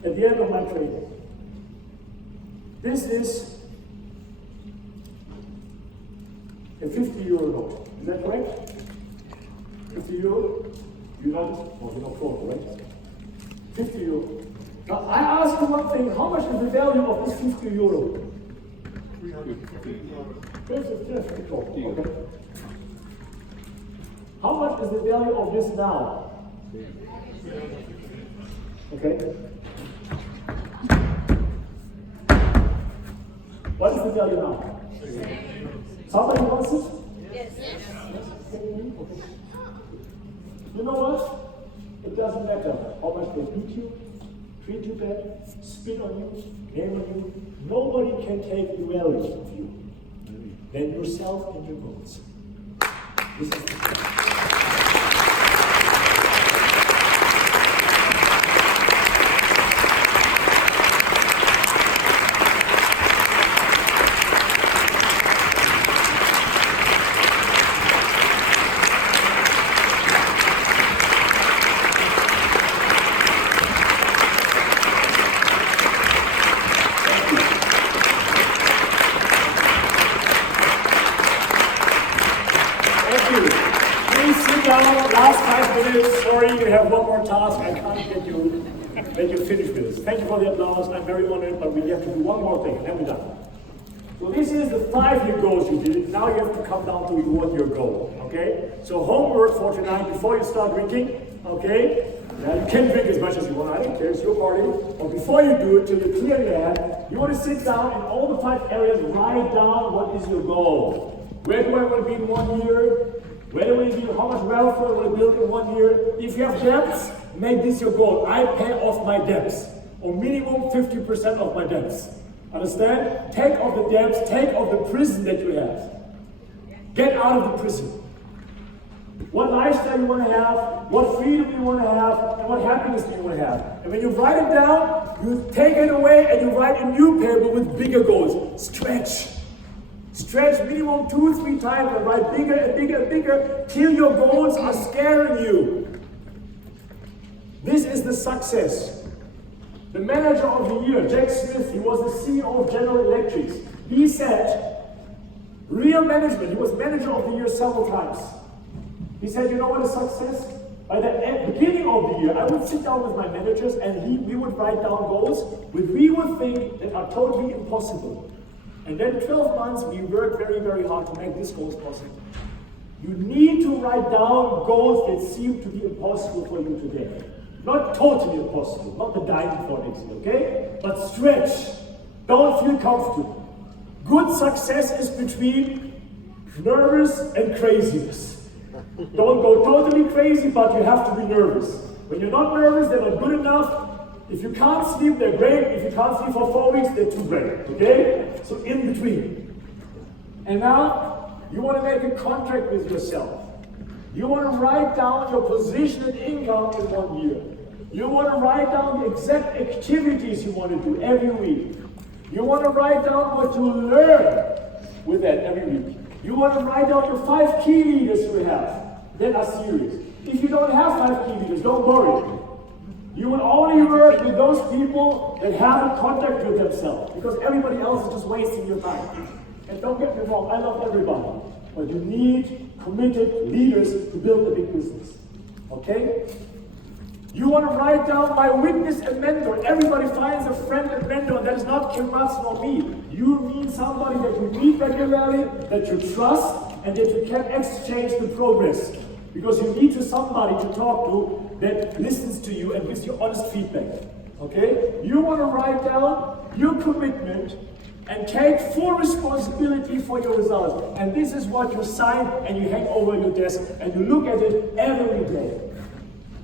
At the end of my training. This is a 50 euro note. Is that correct? 50 euro? You know this? Oh, you know Kroner, right? 50 euro. Now, I ask you one thing. How much is the value of this 50 euro? 350. Okay. How much is the value of this now? Okay. What is the value now? Somebody wants it? Yes. Okay. You know what? It doesn't matter how much they beat you, treat you bad, spit on you, name on you. Nobody can take the value of you than yourself and your goals. This is the Sorry, you have one more task. I can't let you finish with this. Thank you for the applause. I'm very honored, but we have to do one more thing, and then we're done. So this is the 5-year goals you did. Now you have to come down to the 1-year goal. Okay? So homework for tonight before you start drinking. Okay? Now you can drink as much as you want. I don't care. It's your party. But before you do it, till you clear your head, you want to sit down in all the 5 areas. Write down what is your goal. Where do I want to be in 1 year? Where do we do? How much wealth do I want to build in 1 year? If you have debts, make this your goal. I pay off my debts, or minimum 50% of my debts. Understand? Take off the debts, take off the prison that you have. Get out of the prison. What lifestyle you want to have, what freedom you want to have, and what happiness do you want to have. And when you write it down, you take it away and you write a new paper with bigger goals. Stretch. Stretch minimum 2-3 times and write bigger and bigger and bigger till your goals are scaring you. This is the success. The manager of the year, Jack Smith, he was the CEO of General Electric. He said, Real management. He was manager of the year several times. He said, you know what is success? By the beginning of the year, I would sit down with my managers and we would write down goals which we would think that are totally impossible. And then 12 months, we worked very, very hard to make these goals possible. You need to write down goals that seem to be impossible for you today. Not totally impossible, not the diamond for next year, okay? But stretch. Don't feel comfortable. Good success is between nervous and craziness. Don't go totally crazy, but you have to be nervous. When you're not nervous, they're not good enough. If you can't sleep, they're great. If you can't sleep for 4 weeks, they're too great, okay? So in between. And now, you want to make a contract with yourself. You want to write down your position and income in 1 year. You want to write down the exact activities you want to do every week. You want to write down what you learn with that every week. You want to write down your 5 key leaders you have that are serious. If you don't have 5 key leaders, don't worry. You will only work with those people that have a contact with themselves, because everybody else is just wasting your time. And don't get me wrong, I love everybody, but you need committed leaders to build a big business. Okay? You want to write down my witness and mentor. Everybody finds a friend and mentor. That is not Kim Madsen or me. You mean somebody that you meet regularly, that you trust, and that you can exchange the progress. Because you need somebody to talk to that listens to you and gives you honest feedback. Okay? You want to write down your commitment and take full responsibility for your results. And this is what you sign and you hang over your desk and you look at it every day.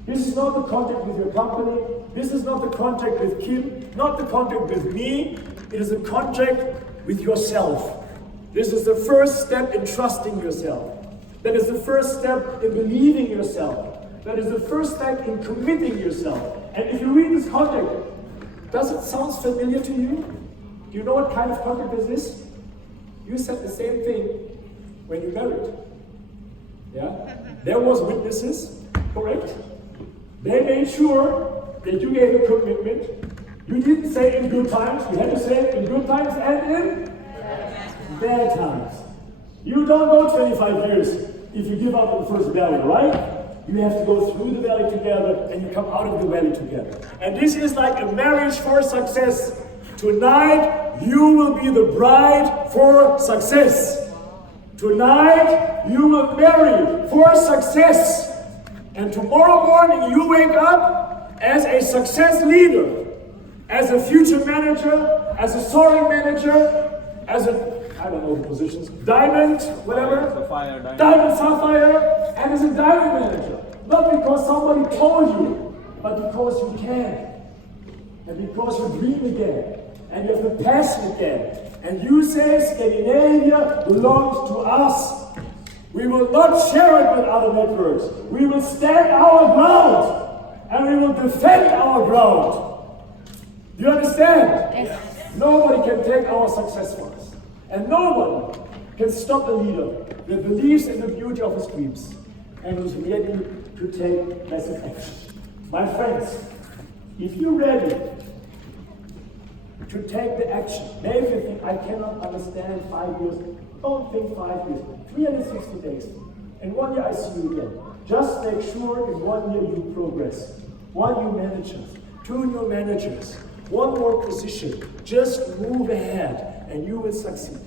This is not the contact with your company. This is not the contact with Kim, not the contact with me. It is a contact with yourself. This is the first step in trusting yourself. That is the first step in believing yourself. That is the first step in committing yourself. And if you read this contact, does it sound familiar to you? Do you know what kind of contact this is? You said the same thing when you married. Yeah? There was witnesses, correct? They made sure that you gave a commitment. You didn't say in good times, you had to say in good times and in bad times. You don't go 25 years if you give up in the first valley, right? You have to go through the valley together and you come out of the valley together. And this is like a marriage for success. Tonight, you will be the bride for success. Tonight, you will marry for success. And tomorrow morning, you wake up as a success leader, as a future manager, as a soaring manager, as a, I don't know the positions, diamond, whatever, diamond, sapphire, and as a diamond manager. Not because somebody told you, but because you can. And because you dream again. And you have the passion again. And you say Scandinavia belongs to us. We will not share it with other networks. We will stand our ground. And we will defend our ground. Do you understand? Yes. Nobody can take our success from us. And nobody can stop a leader that believes in the beauty of his dreams and who's ready to take massive action. My friends, if you're ready to take the action, maybe you think, I cannot understand 5 years. Don't think 5 years. 360 days. In 1 year, I see you again. Just make sure in 1 year you progress. 1 new manager, 2 new managers, 1 more position. Just move ahead and you will succeed.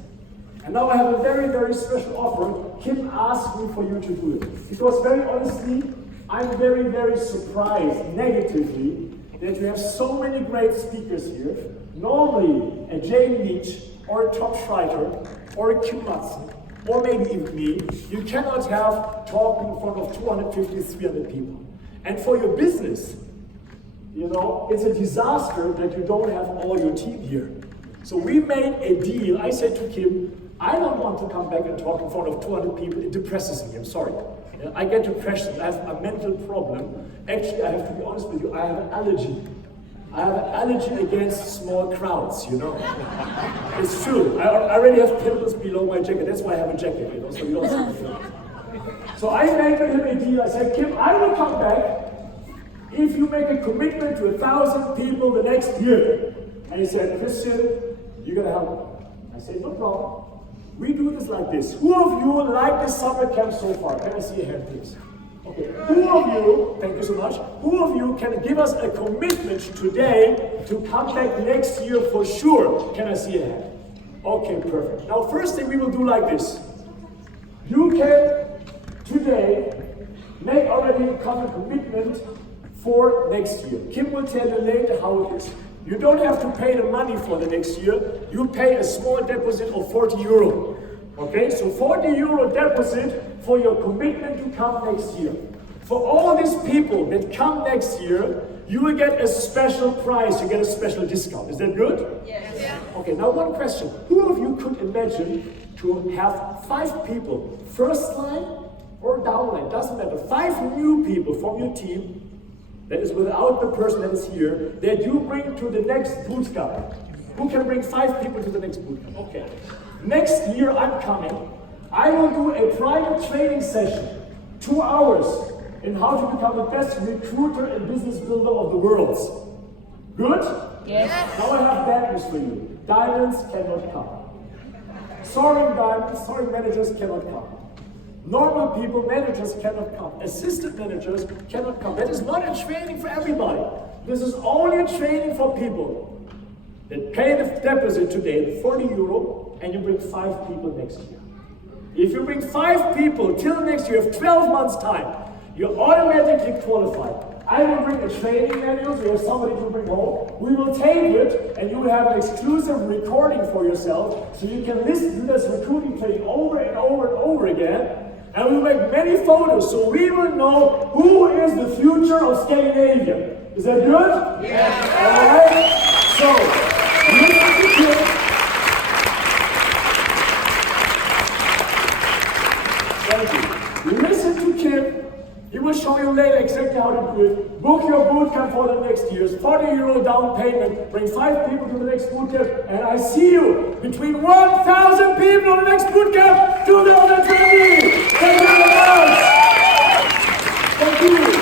And now I have a very, very special offer. Kim asked me for you to do it. Because very honestly, I'm very, very surprised negatively that you have so many great speakers here. Normally, a Jane Leach or a Tom Schreiter or a Kim Madsen, or maybe even me, you cannot have talking in front of 250, 300 people. And for your business, you know, it's a disaster that you don't have all your team here. So we made a deal. I said to Kim, I don't want to come back and talk in front of 200 people. It depresses me, I'm sorry. I get depression, I have a mental problem. Actually, I have to be honest with you, I have an allergy. I have an allergy against small crowds, you know. It's true. I already have pimples below my jacket. That's why I have a jacket, you know, so you don't see me. So I made with him a deal. I said, Kim, I will come back if you make a commitment to 1,000 people the next year. And he said, Christian, you're going to help me. I said, no problem. we do this like this. Who of you like the summer camp so far? Can I see a hand, please? Okay. Who of you, thank you so much, who of you can give us a commitment today to come back next year for sure? Can I see a hand? Okay, perfect. Now, first thing we will do like this. You can today make already a common commitment for next year. Kim will tell you later how it is. You don't have to pay the money for the next year. You pay a small deposit of 40 euro. Okay, so 40 euro deposit for your commitment to come next year. For all these people that come next year, you will get a special price, you get a special discount. Is that good? Yes. Yeah. Okay, now one question. Who of you could imagine to have 5 people, first line or downline, doesn't matter, 5 new people from your team, that is without the person that is here, that you bring to the next boot camp? Who can bring 5 people to the next boot camp? Okay. Next year I'm coming. I will do a private training session, 2 hours, in how to become the best recruiter and business builder of the world. Good? Yes. Now I have bad news for you. Diamonds cannot come. Soaring diamonds, soaring managers cannot come. Normal people, managers cannot come. Assistant managers cannot come. That is not a training for everybody. This is only a training for people that pay the deposit today, 40 euro, and you bring 5 people next year. If you bring 5 people till next year, you have 12 months time, you're automatically qualified. I will bring a training manual, so you have somebody to bring home. We will tape it, and you will have an exclusive recording for yourself, so you can listen to this recruiting training over and over and over again. And we will make many photos, so we will know who is the future of Scandinavia. Is that good? Yes. All right. So, listen to Kim. Thank you. Listen to Kim. He will show you later exactly how to do it. Book your bootcamp for the next years. 40 euro down payment. Bring 5 people to the next bootcamp. And I see you between 1,000 people on the next bootcamp 2020. Thank you very much. Thank you.